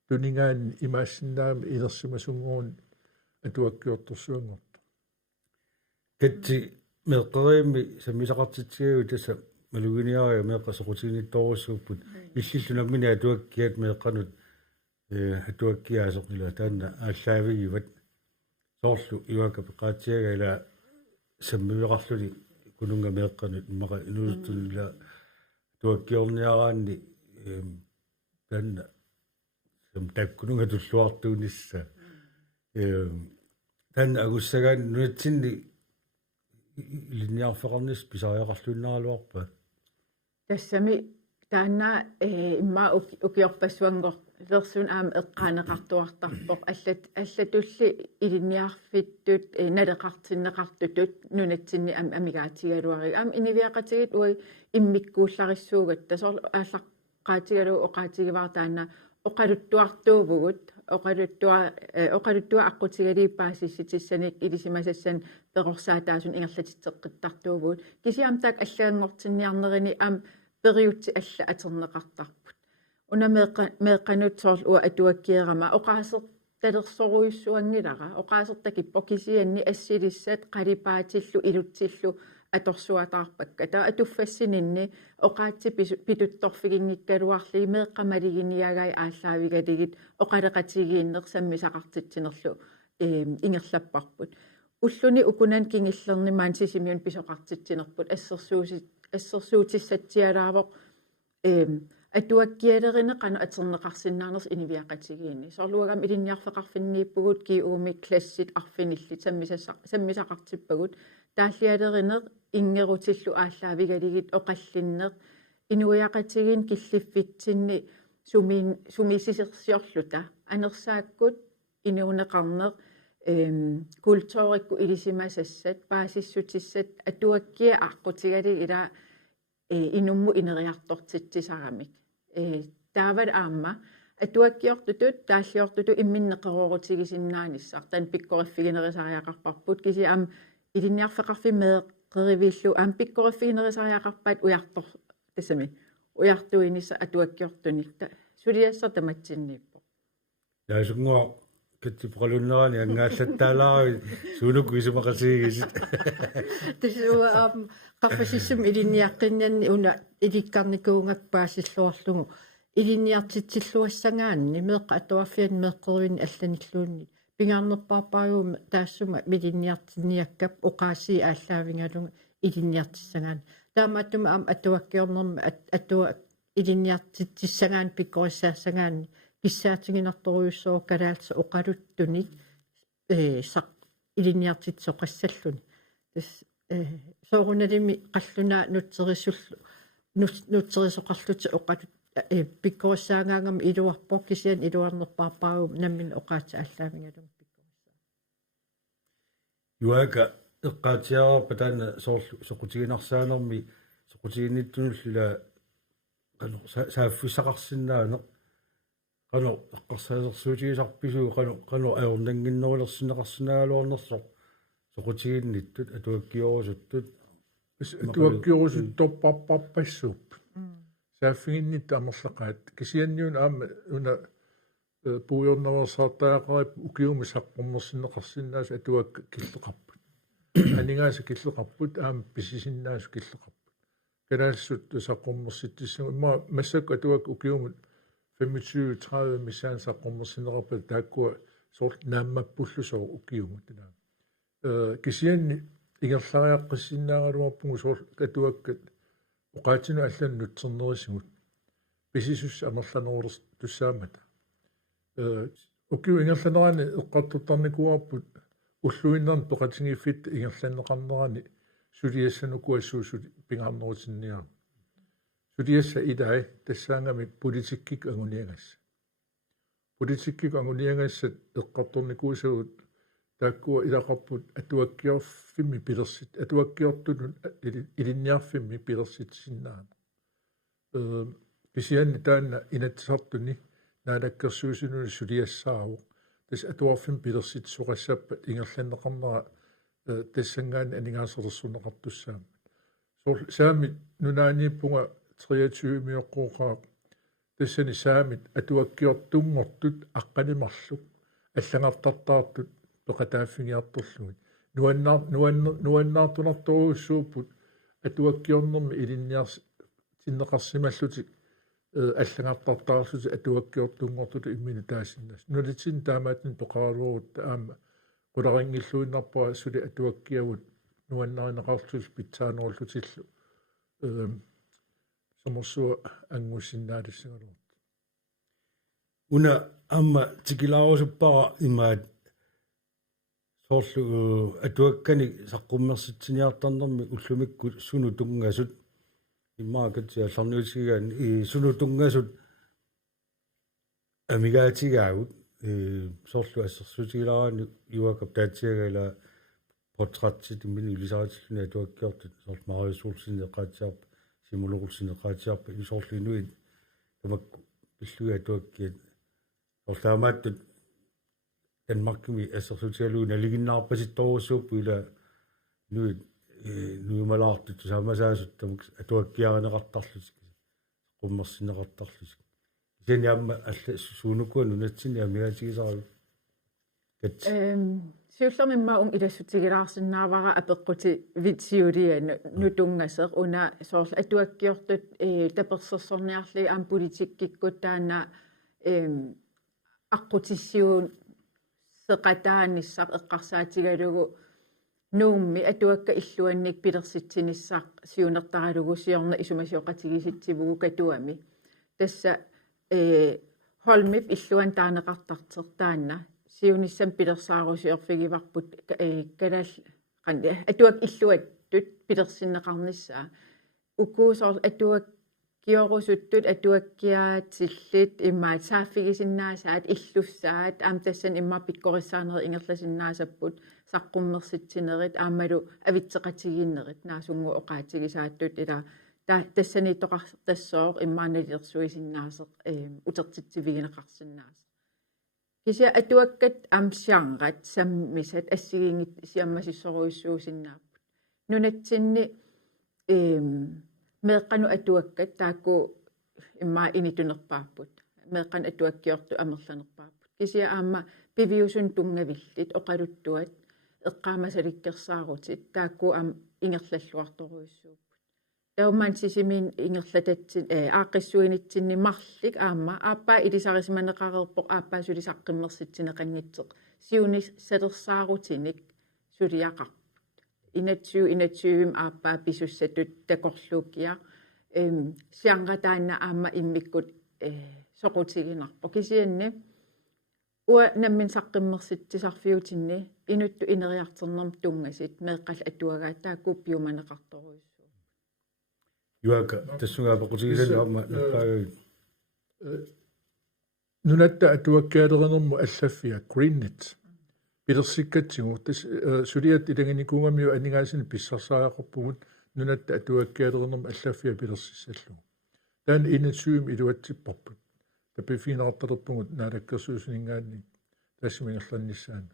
тунингаани имаассиннаами илерсимасунгуун атуаккиорторсуангорто катти меэққериимми самисақартитсигагу тасса малугиниариа меэққасоқутигинитторуссууппут иллиллунаммини атуаккиат меэққанут атуаккиаасоқила таанна ааллаавигиват соорлу иуака пеқаатиага ила саммивеқарлуни кунунга меэққанут имақа инуутунила туаккиорниараанни таанна сам таккунунга туллуартуунисса таанна агуссагаан нуатсинни линниарфеқарнис писариақарлуиннаралуарпа тассами таанна имма укиорпассуангор версун аама эққаанеқартуартарпоқ аллатулли илинниарфиттут налеқартиннеқартутут нунатсинни амигаатигалуари аама инивиақатигит уи иммиккууллариссуугат тасор ааллаққаатигалу оқаатигивар таанна оқалуттуартуувгут оқалуттуа аққутигалииппаасисситиссаник илисимасассан перорсаатаасун ингерлатитсеққиттартуувгут кисиам таак аллагангортинниарнерини аам периутси алла атернеқартарпут уна меэққанут соорлу уа атуаккиерама оқаасер талерсоруйуссуангилара оқаасерта киппокисианни ассилиссат қалипаатиллу илутсиллу аторсуатаарпакка таа атуффассининни оқаатси питутторфигингиккалуарли меэққамалигиниагай ааллаавигалигит оқалеқатигииннер саммисақартитсинерлу ингерлаппарпут уллуни укунан кингиллерни маансисимиун писоқартитсинерпут ассерсуутиссатсиалаавоқ атуаккиалерина қана атернеқарсиннаарнерс инивиақатигиинни сорлуагам илинниарфеқарфиннииппугут киууми классит арфинилли саммисақартиппагут тааллиалеринер ингерутиллу ааллаавигалигит оқаллиннер инуиақатигин киллиффитсинни сумисисерсиорлута анерсааккут инуунеқарнер культуурикку илисимасассат паасиссутиссат атуаккиа аққутигалиг ила инумму инериартортитсисарамик таавал аама атуаккиортутут тааллиортуту имминнеқерорутигисиннааниссар тан пиккориффигинерисариақарпарпут киси аам илинниарфеқарфи меэққеривиллу аам пиккориффигинерисариақарпат уяртор тассами уяртуинисса атуаккиортуник сулиассар таматсиннииппо яасунгуа каттипралуннерани ангааллаттаалаари сунуку исумақасигисит тисуа аам qaffasissum iliniaqqinnianni una ilikkarnikuungak paasillуарлугу илиниартитсиллуассангаанни меэққа атуарфиан меэққеруин алланиллуунни пингаарнерпаарпаагуум таассума милинниартинниаккап оқааси ааллаавингалунга илинниартиссагаан таамааттума аам атуаккиорнерма атуа илинниартитсисагаан пиккориссаассагаанни киссаатигинарторуйуссоо калаалса оқалуттуник сақ илинниартитсоқассаллуни тас сооруналими қаллунаа нутсерисоқарлути оқалут пиккориссаагаангам илуарпор кисиан илуарнерпаарпаагум наммин оқаати ааллаавингалум пиккориссаа юака эққаатиарапа таана соорлу соқутигинарсаанерми соқутигинниттунуллула қано сааффисақарсинаане қано эққарсаасерсуутигисарписуу қано аорнангиннерулерсинеқарсинаалуарнерсо соқутигинниттут атуаккиорусуттут атуаккиорусут торпарпарпассууп сааффигиннит амерлақаат кисианниун аама уна пуйорнерсаартаақарип укиуми саққуммерсинеқарсинаас атуак киллеқарпут анигааса киллеқарпут аама писисиннаас киллеқарпут канаассут саққуммерситтиссагу имма массак атуак укиумут 25-30 мисаан саққуммерсинеқарпат тааккуа сорт нааммаппуллусоо укиумут таа кисианни игерлариаққиссиннаагалуарпугу соор катуаккат оқаатину аллан нутсернерисгут писисус амерланерулерс туссаамата укиу ингерланерани эққартуттарникуарпут уллуиннерн тоқатингиффит ингерланнеқарнерани сулиассанукуассуусут пингаарнерутинниару сулиасса идай тассаангами политиккик агуниагасса политиккик агуниагассат эққарторникуусагут тааккуа илақарпут атуаккиорфимми пилерсит атуаккиортунун илинниарфимми пилерситсиннаана кисианни таанна инатсартуни наалаккерсуусинуни сулиассааву тас атуарфим пилерситсуқассаппат ингерланнеқарнера тассангаани анигаасерсунеқартуссаама соор саамит нунаанииппунга 23 миоққуоқаа тассани саамит атуаккиортунгортут аққанимарлук аллангартартаартут тоқатааффигиарторлугит нуаннаартунарторуссууппут атуаккиорнерми илинниарс тиннеқарсималлутик аллангартартаарсут атуаккиортунгорту иммина таасиннас нулитсин таамаатин тоқаралуурут аама qularinngilluinnerpua suli atuakkiavut nuannarineqarlus pitsaanеруллутиллу sommersua angussinnaalussingalu una amma tikilaarusuppara imaat soorlu atuakkani saqqummersittiniartarnermi ullumikku sunu tungasut immaakatsia allarniutigaan sunu tungasut amigaatigaavut soorlu assersuutigilaarani iuakap taatsiagala portratsit immini ulisaaritilluni atuakkiortut soorlu mariusuulsineqaatiarpa simuluqulsineqaatiarpa isorluinuit tamakku pillui atuakkiat soorlaamaattut Danmarkmi assersuutigaluun aliginnaarpasittoruussuuppu ila nuit nuimalaartut saamasaasut tamak atuakkiarineqartarlusik qummersineqartarlusik sen jamma alla suunukkuan unatsini amigaatigisaaru kat siullermimma ilassutigilaarsinnaavara apeqquti vitsiulian nutungaseq una soorla atuakkiortut tapersersorniarli aam politikkikku taana aqutissiuun seqataanissaq eqqarsaatigalugu nuummi atuakka illuannik pilersitsinissaq siunertaralugu siorna isumasioqatigisittivugu katuami tassa holmip illuan taaneqartarter taanna siunissam pilersaarusiorfigivarput kalal qanni atuak illuattut pilersinneqarnissaa ukuusoor atuak kiorusutut atuakkiaatillit immaat saaffigisinnaassaat illussaat aam tassan imma pikkorissaaneri ingerlasinnaasapпут saqqummersitsinerit aammalu avitseqatiginnerit naasungu oqaatigisaattut ila tassani toqartassoor immaanaliersuisinnaasеq utertitsivigineqarsinnaas kisia atuakkat amsianrat sammisat assigingit siammasissoruissuusinnaapпут nunatsinni meeqqanu atuakkat taakku immaa initunerpaapput meeqqan atuakkiortu amerlanerpaapput kisia aamma piviusun tungavillit oqaluttuat eqqaamasalikkersaarutit taakku am ingerlalluartoruissuupput taummaan sisimin ingerlatatsin aaqissuinitsinni marlik aamma aappaa ilisarisimaneqarerpoq aappaa sulisaqqimmersitsineqanngitseq siunis salersaarutinik suliaqar inatsium aappaa pisussatut takorluukia sianqataanna aamma immikkut soqutiginarpo kisianni ua nammin saqqimmersitsisarfiutinni inuttu ineriarternerm tungasit meeqqal atuagaat taakkuuppiumaneqartoruissu yuaka tassungaapaqutigisalu amma nappaagai nunatta atuakkialerinermu allaffia greennet pilersikkatsigu tas suliat ilanganikungamiu aningaasini pissarsaaqorpugut nunatta atuakkialerinermu allaffia pilersissallugu taan inatsuum iluatsipparput tapifiinaqartalerpungut naalakkersuusiningaanni tassimingerlannissaana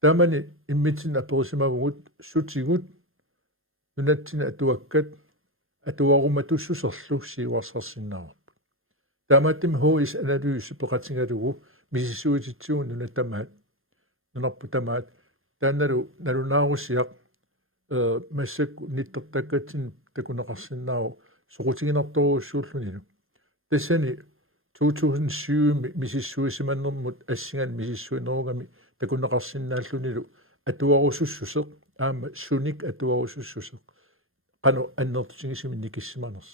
taamani immitsin aperisimavagut sutigut nunatsin atuakkat atuarumatussuserlu siiuarsarsinnaarput taamaattim hois analyse peqatigalugu misissuititsugu nunatamaat nunarpu tamaat taannalu nalunaarusiaq массакку ниттерtakkatin takuneqarsinnaaru soqutiginartoruussuullunilu тассани 2007 мисиссуисиманнэрмут ассиган мисиссуинерugami takuneqarsinnaallunilu atuarussussuseq аама суник atuarussussuseq qanu аннертутигисими никиссиманерс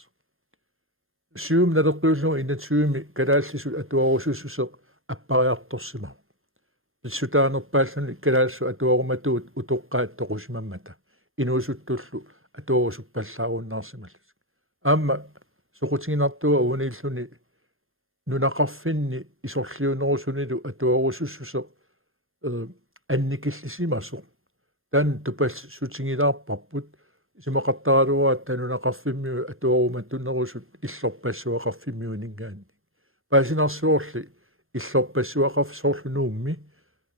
сюм налеққиуллуга инатсуими калааллисут atuarussussuseq аппариарторсима писсутаанерпааллуни калаалсу atuarumatuut утоққаат тоқусимаммата инуусуттуллу atuarusuppallaarunnaarsimallus аама соқутигинартуа ууниллуни нунақарфинни исорлиунерусунилу atuarussussuseq анникиллисимасоқ таан тупалс сутигилаарпарпут симақартаралуаат танунақарфиммиу atuarumатуннерусут иллорпассуақарфиммиунингаанни паасинарсуорли иллорпассуақарф соорлунуумми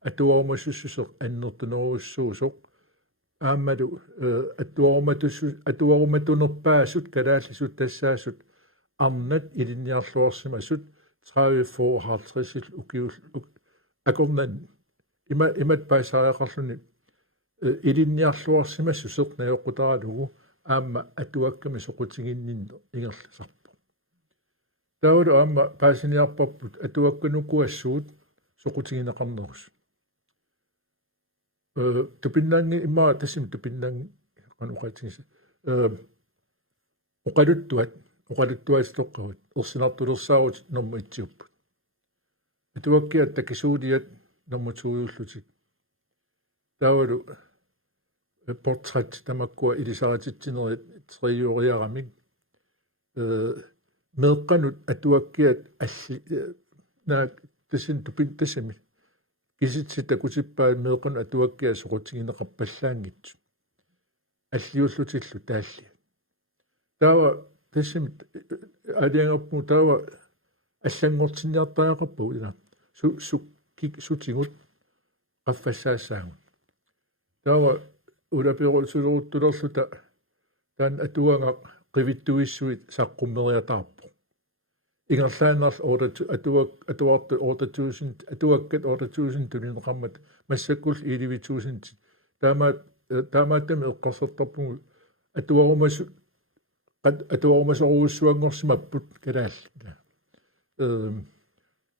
atuarumасsuссусеқ аннертунеруссуусоқ ааммалу atuarumатунерпаасут калааллисут тассаасут арнат илинниарлуарсимасут 30-54 укиул акорнан имат паасариақарлуни илинниарлуарсимассусеқ наёққутаралугу аама атуакками соқутигиннинне ингерласарпо таавалу аама паасиниарпарпут атуакканукуассуут соқутигинеқарнерус тупиннаанги имма тассим тупиннаанги кануқатигис оқалуттуат тоққават ерсинартулерсаарут норма итсиуппут атуаккиат такисуулиат нормутуйуллутик таавалу портрет тамаккуа илисаратитсинерит триюриарамик меэққанут атуаккиат алли наа тассин тупин тассами киситсита кутиппаа меэққану атуаккиа соқутигинеқарпаллаангитсу аллиуллутиллу таалли таава тассим алиангерпу таава аллангортинниартаақарпу ила сутигут qaffassaassaangut taava ulapirusulуруттулерлута таан атуанга qivittuissuit saqqumeriataarpu ingерлааннарл атуарту 8000 атуаккат 8000 тулинеқармат массаккул 11000 таамааттами эққарсертарпугу атуарумасоруussуангорсимаппут калаалла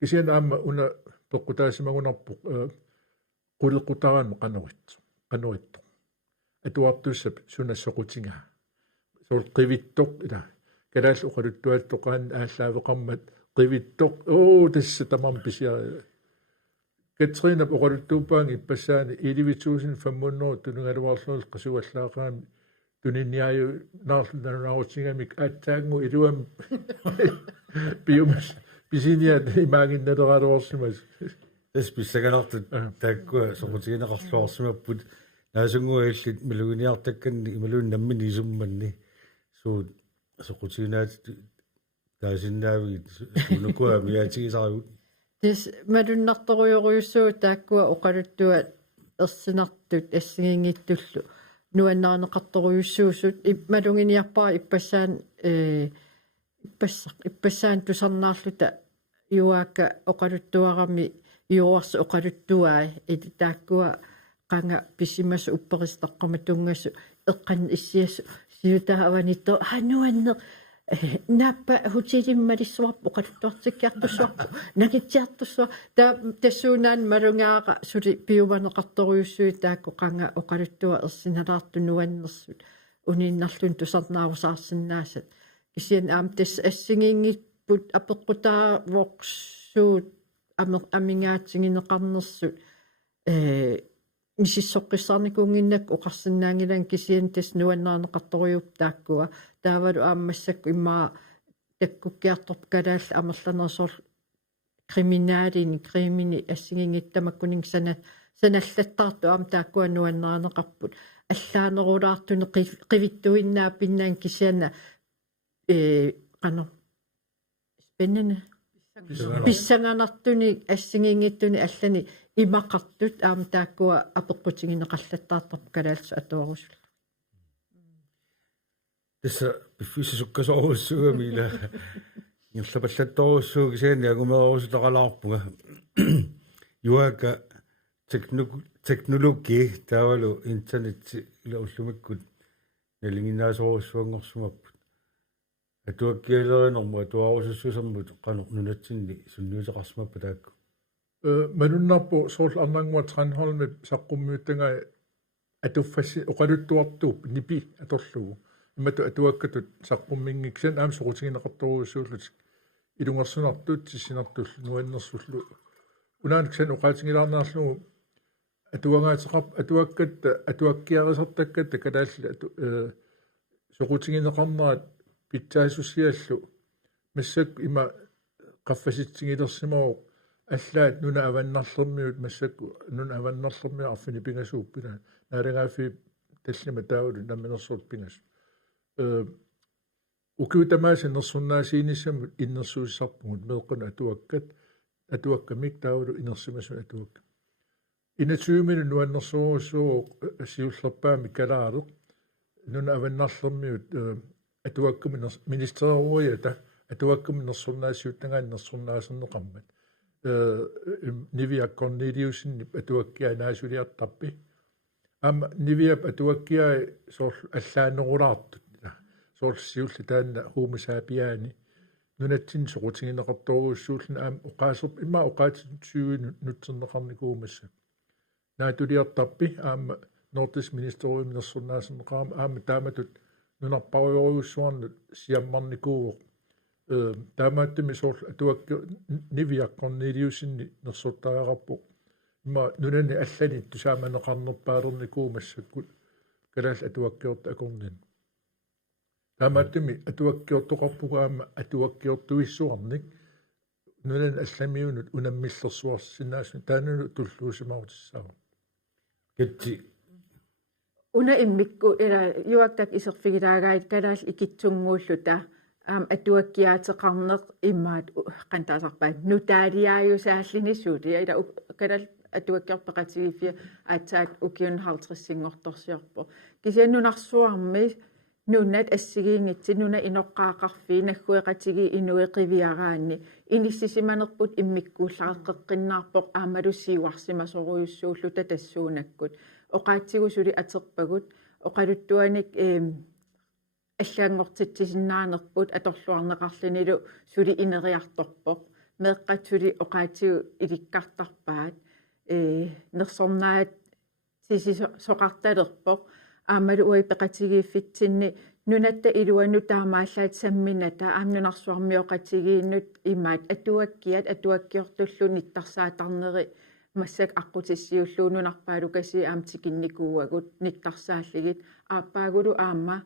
кисиан аама уна тоққутаасимагунарпу qulleqqutaaraan qanurittu atuartussap sunassоqutigaa suul qivittoq ila kalaall uqaluttuattoqaan ааllaавеқармат qivittoq tassa tamam pisia Katrina uqaluttuuppaangi ippasaani 11500 tunungaluarluul qasuallaaqaami tuninniaju naarlunarautingamik aattaangu iluam biumas pisiniat imaanginnaleraluarsimas эсписсагалартут тааккуа соқутигинеқарлуарсимаппут наасунгуаиллит милугиниартакканни ималуун наммини исумманни суут соқутигинаат таасиннаавигит сунукуа миатигисаравут тис малуннарторуйоруйуссуу тааккуа оқалуттуат ерсинартут ассигингиттуллу нуаннаарнеқарторуйуссуусут малугиниарпаа иппассаан тусарнаарлута юаакка оқалуттуарами юорс оқалуттуаа тааккуа qanga pisimmas upperistarqama tungassu eqqan issiassu siutaavanitta hanuanne nappa hutilimmalisuarpu qattuartikkiartussuarpu nakitsiartussua tassuunaan malungaaqa suli piumaneqartoriussui taakku qanga oqaluttua ersinalaartu nuannersut uniinnarlun tusarnaarusaarsinnaasat kisian aam tas assingiingipput apeqqutaavoqsuut амингаатсигинеқарнерсут мисиссоққиссаарникунгиннак оқарсинаангилан кисиантас нуаннаарнеқарторуйуп тааккуа таавалу аамассакку иммаа таккуккиарторп калаалла амерланерсоор кримини ассигингиттамаккунин саналлаттаарту аам тааккуа нуаннаарнеқарпут аллаанерулаартуне қивиттуиннаа пиннаан кисиана qano спеннена писсанганартуни ассигингиттуни аллани имақартут аама тааккуа апеққутигинеқарлаттаартарп калаалсу атуарусул тасса пиффисуккасоруссугамила нерлапаллатторуссуу кисиани агумерорусулеқалаарпуга юака технологи таавалу интернет ила уллумиккут налингинаасоруссуангорсумаппут атуаккиалеринорма атуарусуссусермут qanor nunatsinni sunniusеқарсимаппа таакку малуннарпу соорл арнангуа транхолми саққуммиуттанга атуффаси оқалуттуартууп нипи аторлугу имату атуаккатут саққуммингиксан аам соқутигинеқарторуусууллут илунгерсунартут сиссинартуллу нуаннерсуллу унаанксан оқаатингилаарнаарлугу атуангаатеқарп атуаккатта атуаккиарисертаккатта калаалла соқутигинеқарнаат питтаасуссиаллу массак има qaffasitsigilерсимао аллаат нуна аваннарлэрмиут массакку нуна аваннарлэрмиа арфини пингасууппина наалангаафи таллима таавалу намминерсуут пингас укиутамааси нерсуннаасииниссамут иннерсууссарпугут меэкъуна атуаккамик таавалу инерсимасу атуакка инатсуумину нуаннерсууруссуу сиуллерпаами калаалеқ нуна аваннарлэрмиут атуакками министеруйата атуакками нерсуннаасиуттангаан нерсуннаасернеқармат нивиа корнелиусинни атуаккианаасулиартарпи ама нивиап атуаккиа соор аллаанерулаартут соор сиулли таанна хуумасаапиаани нунатсин соqutigineqartoruussuulluna aam oqaaserp imma oqaatisuugi nutserneqarnikuumassap naatulиартарпи аама Nordisk Ministerium нерсуннаасернеqaram аама тааматут нунарпаруйоруussуарнут сиаммарникууоq таамааттами соорл атуакки нивиаққорнилиусинни нерсуттариақарпо имма нунани аллани тусааманеқарнерпаалерникуумассаккут калаал атуаккиорта акорнин таамааттами атуаккиортоқарпугаама атуаккиортуиссуарник нунани алламиунут унаммиллерсуарсинаасу таануну туллуусимаутиссаа китти уна иммикку ила юактак исерфигилаагаит калаал икитсунгууллута атуаккиаатеқарнеқ иммаат қантаасарпаат нутаалиааюсааллинисsuut ила калаал атуаккиорпеқатигиффия аатсаат укиунхартриссингорторсиорпо кисианнунарсуарми нунат ассигиингитси нуна иноққаақарфи наггуеқатиги инуеқивиараанни иниссисиманерпут иммиккууллареққиннаарпоқ аамалуссиуарсима соруйуссууллута тассуунаккут оqaатсигусули атерпагут оqaluттуаник аллаангортитсисиннаанерпут аторлуарнеқарлинилу сули инериарторпоқ меэққатсули оqaатсигу иликкартарпаат нерсорнаат сисисоқарталерпоқ аамалу уипеқатигииффитсинни нунатта илуану таамааллаат саммината аамнунарсуармиоқатигииннут имаат атуаккиортуллу ниттарсаатарнери массак аққутиссиуллуунунарпаалукаси аамтикинникууагут ниттарсааллигит ааппаагулу аама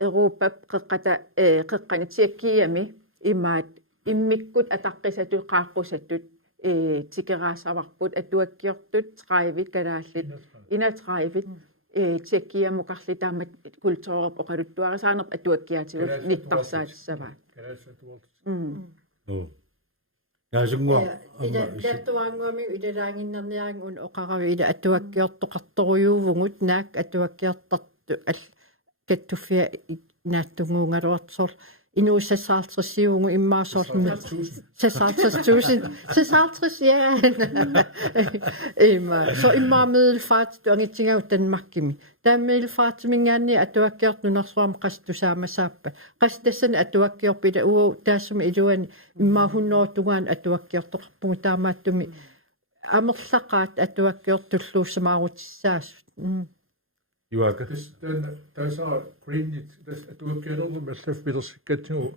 Европа қеққанитиаккиами имаат иммиккут атаққисату қааққусаттут тикераасаварпут атуаккиортут траивит калааллит инатрайвит тиаккиамукарли таамат культуурап оқалуттуарисаанерп атуаккиатигут ниттарсаатиссаваа яасунгуа латтуангуами илалаангиннерниарин ун оқарави ила атуаккиортоқарторуйуувгут наак атуаккиортарту ал каттуффиа нааттунгуунгалуартсоор инуусассаартриссиугу иммаасоорлуми сассаартриссуусин я има со иммаамеэлфаат туангитсигау танмаккими таамеэлфаатимингаанни атуаккиорт нунерсуарма қастусаамасааппа қастассани атуаккиорпила уу таассуми илуани иммаахуннерутугаан атуаккиортоқарпугу таамааттуми амерлақаат атуаккиортуллууссамаарутиссаасут юака таса гринит дас атуаккиорнеру маллаф пилерсиккатсигу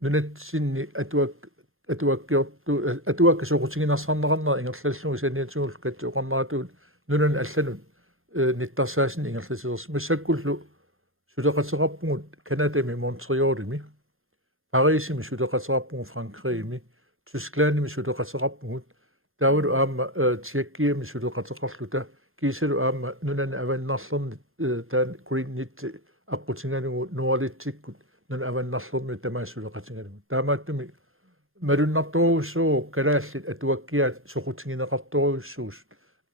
нунатсинни атуаккиорту атуаккасоқутигинарсарнеқарнера ингерллаллугу саниатсугул катсуоқарнератуут нунан алланут ниттарсаасин ингерлласерс массаккуллу сулеқатеқарпугут канадами монтреолими парисими сулеқатеқарпугу франкриими тусклааними сулеқатеқарпугут таавалу аама тиаккиами сулеқатеқарлута кисалу аама нунан аваннарлерни таан гриннит аққутингалугу нуалитсиккут нун аваннарлерми тамаассулеқатингалугу таамааттуми малуннарторуссуу калааллит атуаккиаат соқутингинеқарторуссуус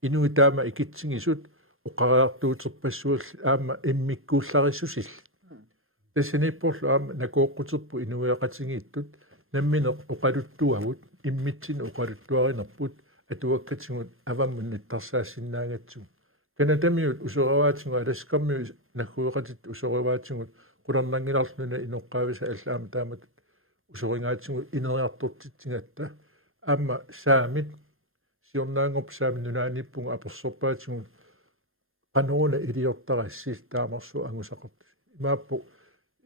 инуи таама икитсигисут оқараартуутерпассуалли аама иммиккууллариссусилл тассаниппорлу аама накооққутерпу инуиақатингииттут наммине оқалуттуагут иммитсин оқалуттуаринерпут атуаккатсигут аваммун ниттарсаассиннаагатсуг канатамиут усораваатингу аласкармиу наггуеқатит усораваатингут қулернангиларлуна иноққаависа аллаама таамат усоригаатингут инериартортитсигатта аама саамит сиорнаангоп саами нунаанииппугу аперсорпаатингут qanuna iliortarassис таамарсу ангусақартус имааппу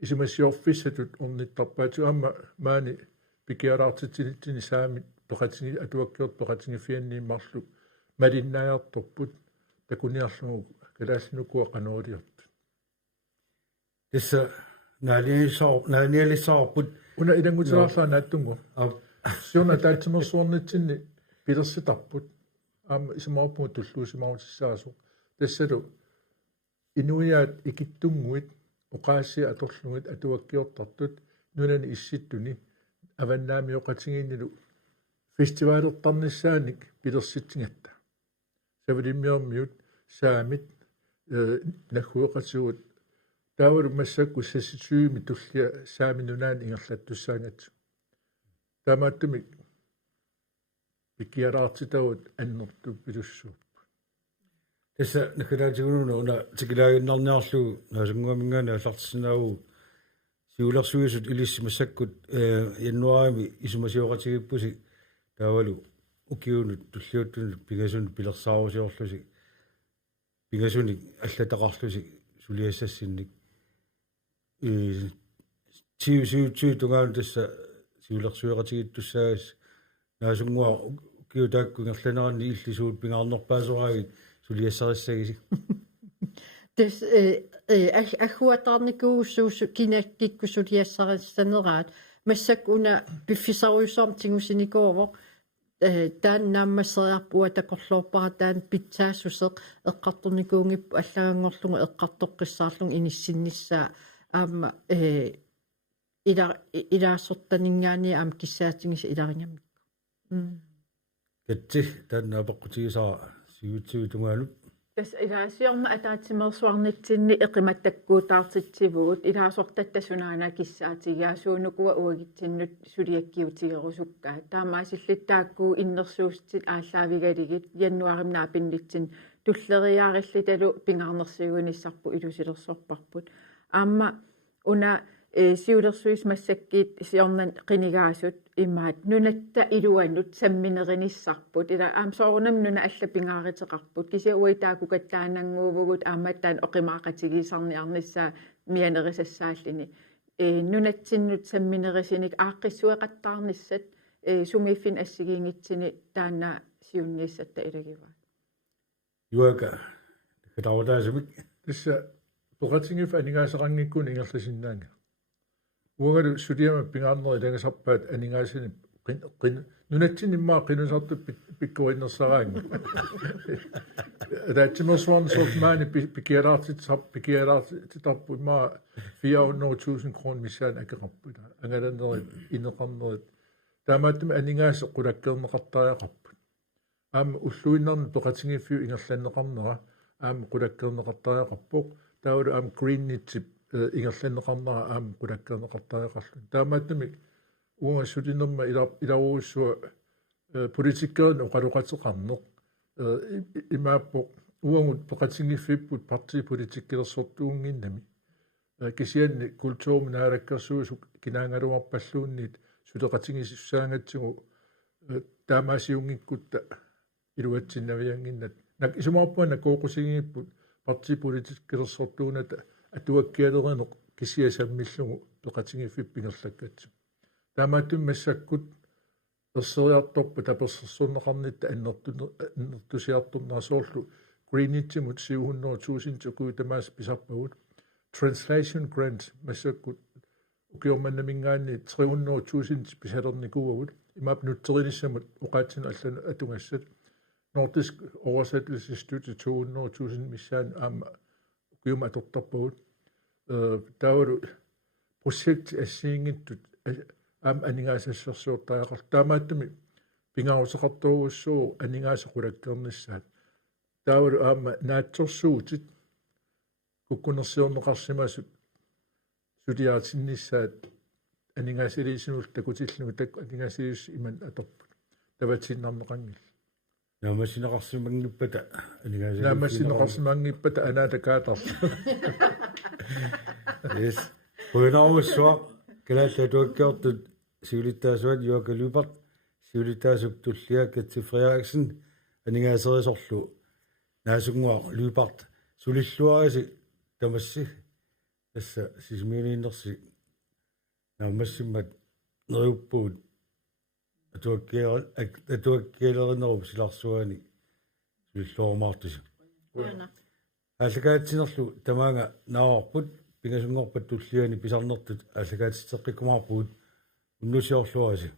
исимассиорфиссатут орнитторпаату аама маани пикиалаартитсинитсини саами пеқатинги атуаккиорт пеқатингиффианнииммарлу малиннааяарторпут такуниарлугу калаассинукуа qanуулиорт тисса наалиалисаарпут уна илангутеарлаа нааттунгу сиорна таатсимерсуорнитсинни пилерситарпут аама исимааппугу туллуусимаутиссаасу тассалу инуиаат икиттунгуит оқаасси аторлугит атуаккиортартут нунани исситтуни аваннаамиоқатигииннилу фестивалертарниссааник пилерситсигатта савилиммиормиут саамит наггуеқатсугут таавалу массакку сасситсуими туллиа саами нунаани ингерлаттуссаангатсу таамааттуми пикиалаартитауут аннерту пилуссуу тасса накалаатигунуна уна тикилаагиннарниарлугу наасунгуамингаана аллартсинаагу siulersuisut ilismasakkut januarimi isumasioratigippusik taavalu ukiunut tulliuttunut pingasunut pilersaarusiorlusik pingasunik аллатақарлусик сулиассасинник тиусиутсуи тунгаан тасса сиулерсуератигиттуссаагас наасунгуа киутааккунгерланерани иллисуут пингаарнерпаасораагит сулиассариссагиси тэс ахуатаарникууссуусу кинаккикку сулиассариссанераат массак уна пиффисаруйсоорм тигусиникоово таан нааммассериарпуа такорлуорпара таан питсаассусеq эққартурникуунгиппу аллагангорлугу эққартоққиссаарлугу иниссиннissaa аама илаассортанингаани аама киссаатингис иларингаммик катси таан наапеққутигисара сиутсуи тунгаанут тас илаасиорма атаатимерсуарнитсинни эқиматтаккуутаартитсивуут илаасортаттасунаана киссаатигиасуунукуа уагитсиннут сулиаккиутигерусуккаа таамаасиллиттааккуу иннерсуустит ааллаавигалигит яннуаримнаа пиннитсин туллериаариллиталу пингаарнерсигуниссарпу илусилерсорпарпут аама уна сиулерсуис массаккиит сиорнан қинигаасут имаат нунатта илуаннут самминеринissarput ила аамсоорунам нуна аллапингааритеқарпут кисиуайтааку каттаанангуувгут ааматтаан оқимаақатигисарниарнissaa мианерисассааллини нунатсиннут самминерисиник ааққиссуеқаттаарниссат сумииффин ассигиингитсини таана сиуннииссатта илагива юака катаватаасмик тисса тоқатингиф анигаасақангиккун ингерласиннаанга уагалу сулиама пингаарнери илагасарпаат анигаасини qin нунатсиниммаа qinusartu pikkuinnersaraanga таатимерсуарн сорт пикиараартитарпу имаа 400,000 крон мисаан акеқарпута ангаланери инеқарнери таамааттуми анигааса qulakkeerneqartariaqarput аама уллуиннарни тоқатингиффиу ингерланнеқарнера аама qulakkeerneqartariaqarpoq таавалу аама гриннитсип ингерланнеқарнера аама qulakkeerneqartariaqarlu таамааттуми уунга сулинерма иларуussua политиккерн оқалуқатеқарнеқ имааппо уангут тоқатингиффиппут парти политиккерсортуунгиннами кисианни культуурми наалаккерсуусук кинаангалуарпаллуунниит сулеқатингиссаангатсигу таамаасиунгиккутта илуатсиннавиангиннат нак исумаарпуана коокусигиппут парти политиккерсортууната атуаккиалеринеқ кисиасаммиллугу тоқатингиффиппингерлаккатсу таамааттум массаккут ерсериарторпу таперсерсуунеқарнитта аннертусиартурнаасоорлу гринитсимут 700,000 тукуутамаас писарпагут translation grant массаккут укиорманнамингаанни 300,000 писалерникууагут имаап нуттериниссамут уқаатсину аллану атунгассат nordisk oversættelsesstøtte 200,000 миссаан аама укиума атортарпагут таавалу projekt ассиингиттут аам анигаасассерсуортаақар таамааттуми пингаарусеқартууссуу анигаасеқулаккернissaат таавалу аама наатсорсуутит куккунерсиорнеқарсимасут сулиаатиннissaат анигаасилисинул такутиллугу так анигаасилис иман аторпут таватсиннарнеқангил наамассинеқарсимангиппата анигаасилис наамассинеқарсимангиппата анаатакаатарла yes пойнауссуа калааллатуаккеортут сиулиттаасуат юакалупарт сиулиттаасук туллиа Катси Фриериксен анигаасерисорлу наасунгуа лупарт сулиллуариси тамасси тасса сисминииннерси наамассиммат нериуппуут атуаккеалеринеру силарсуани сулиллуормаартусу аллагаатсинерлу тамаага нааварпут пингасунгорпат туллиани писарнертут аллагаатиттеққиккумаарпуут уннусиорлуаси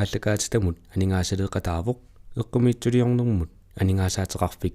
ааллакаатитамут анингаасалеэқатаавоқ эққумиитсулиорнэрмут анингаасаатеқарфик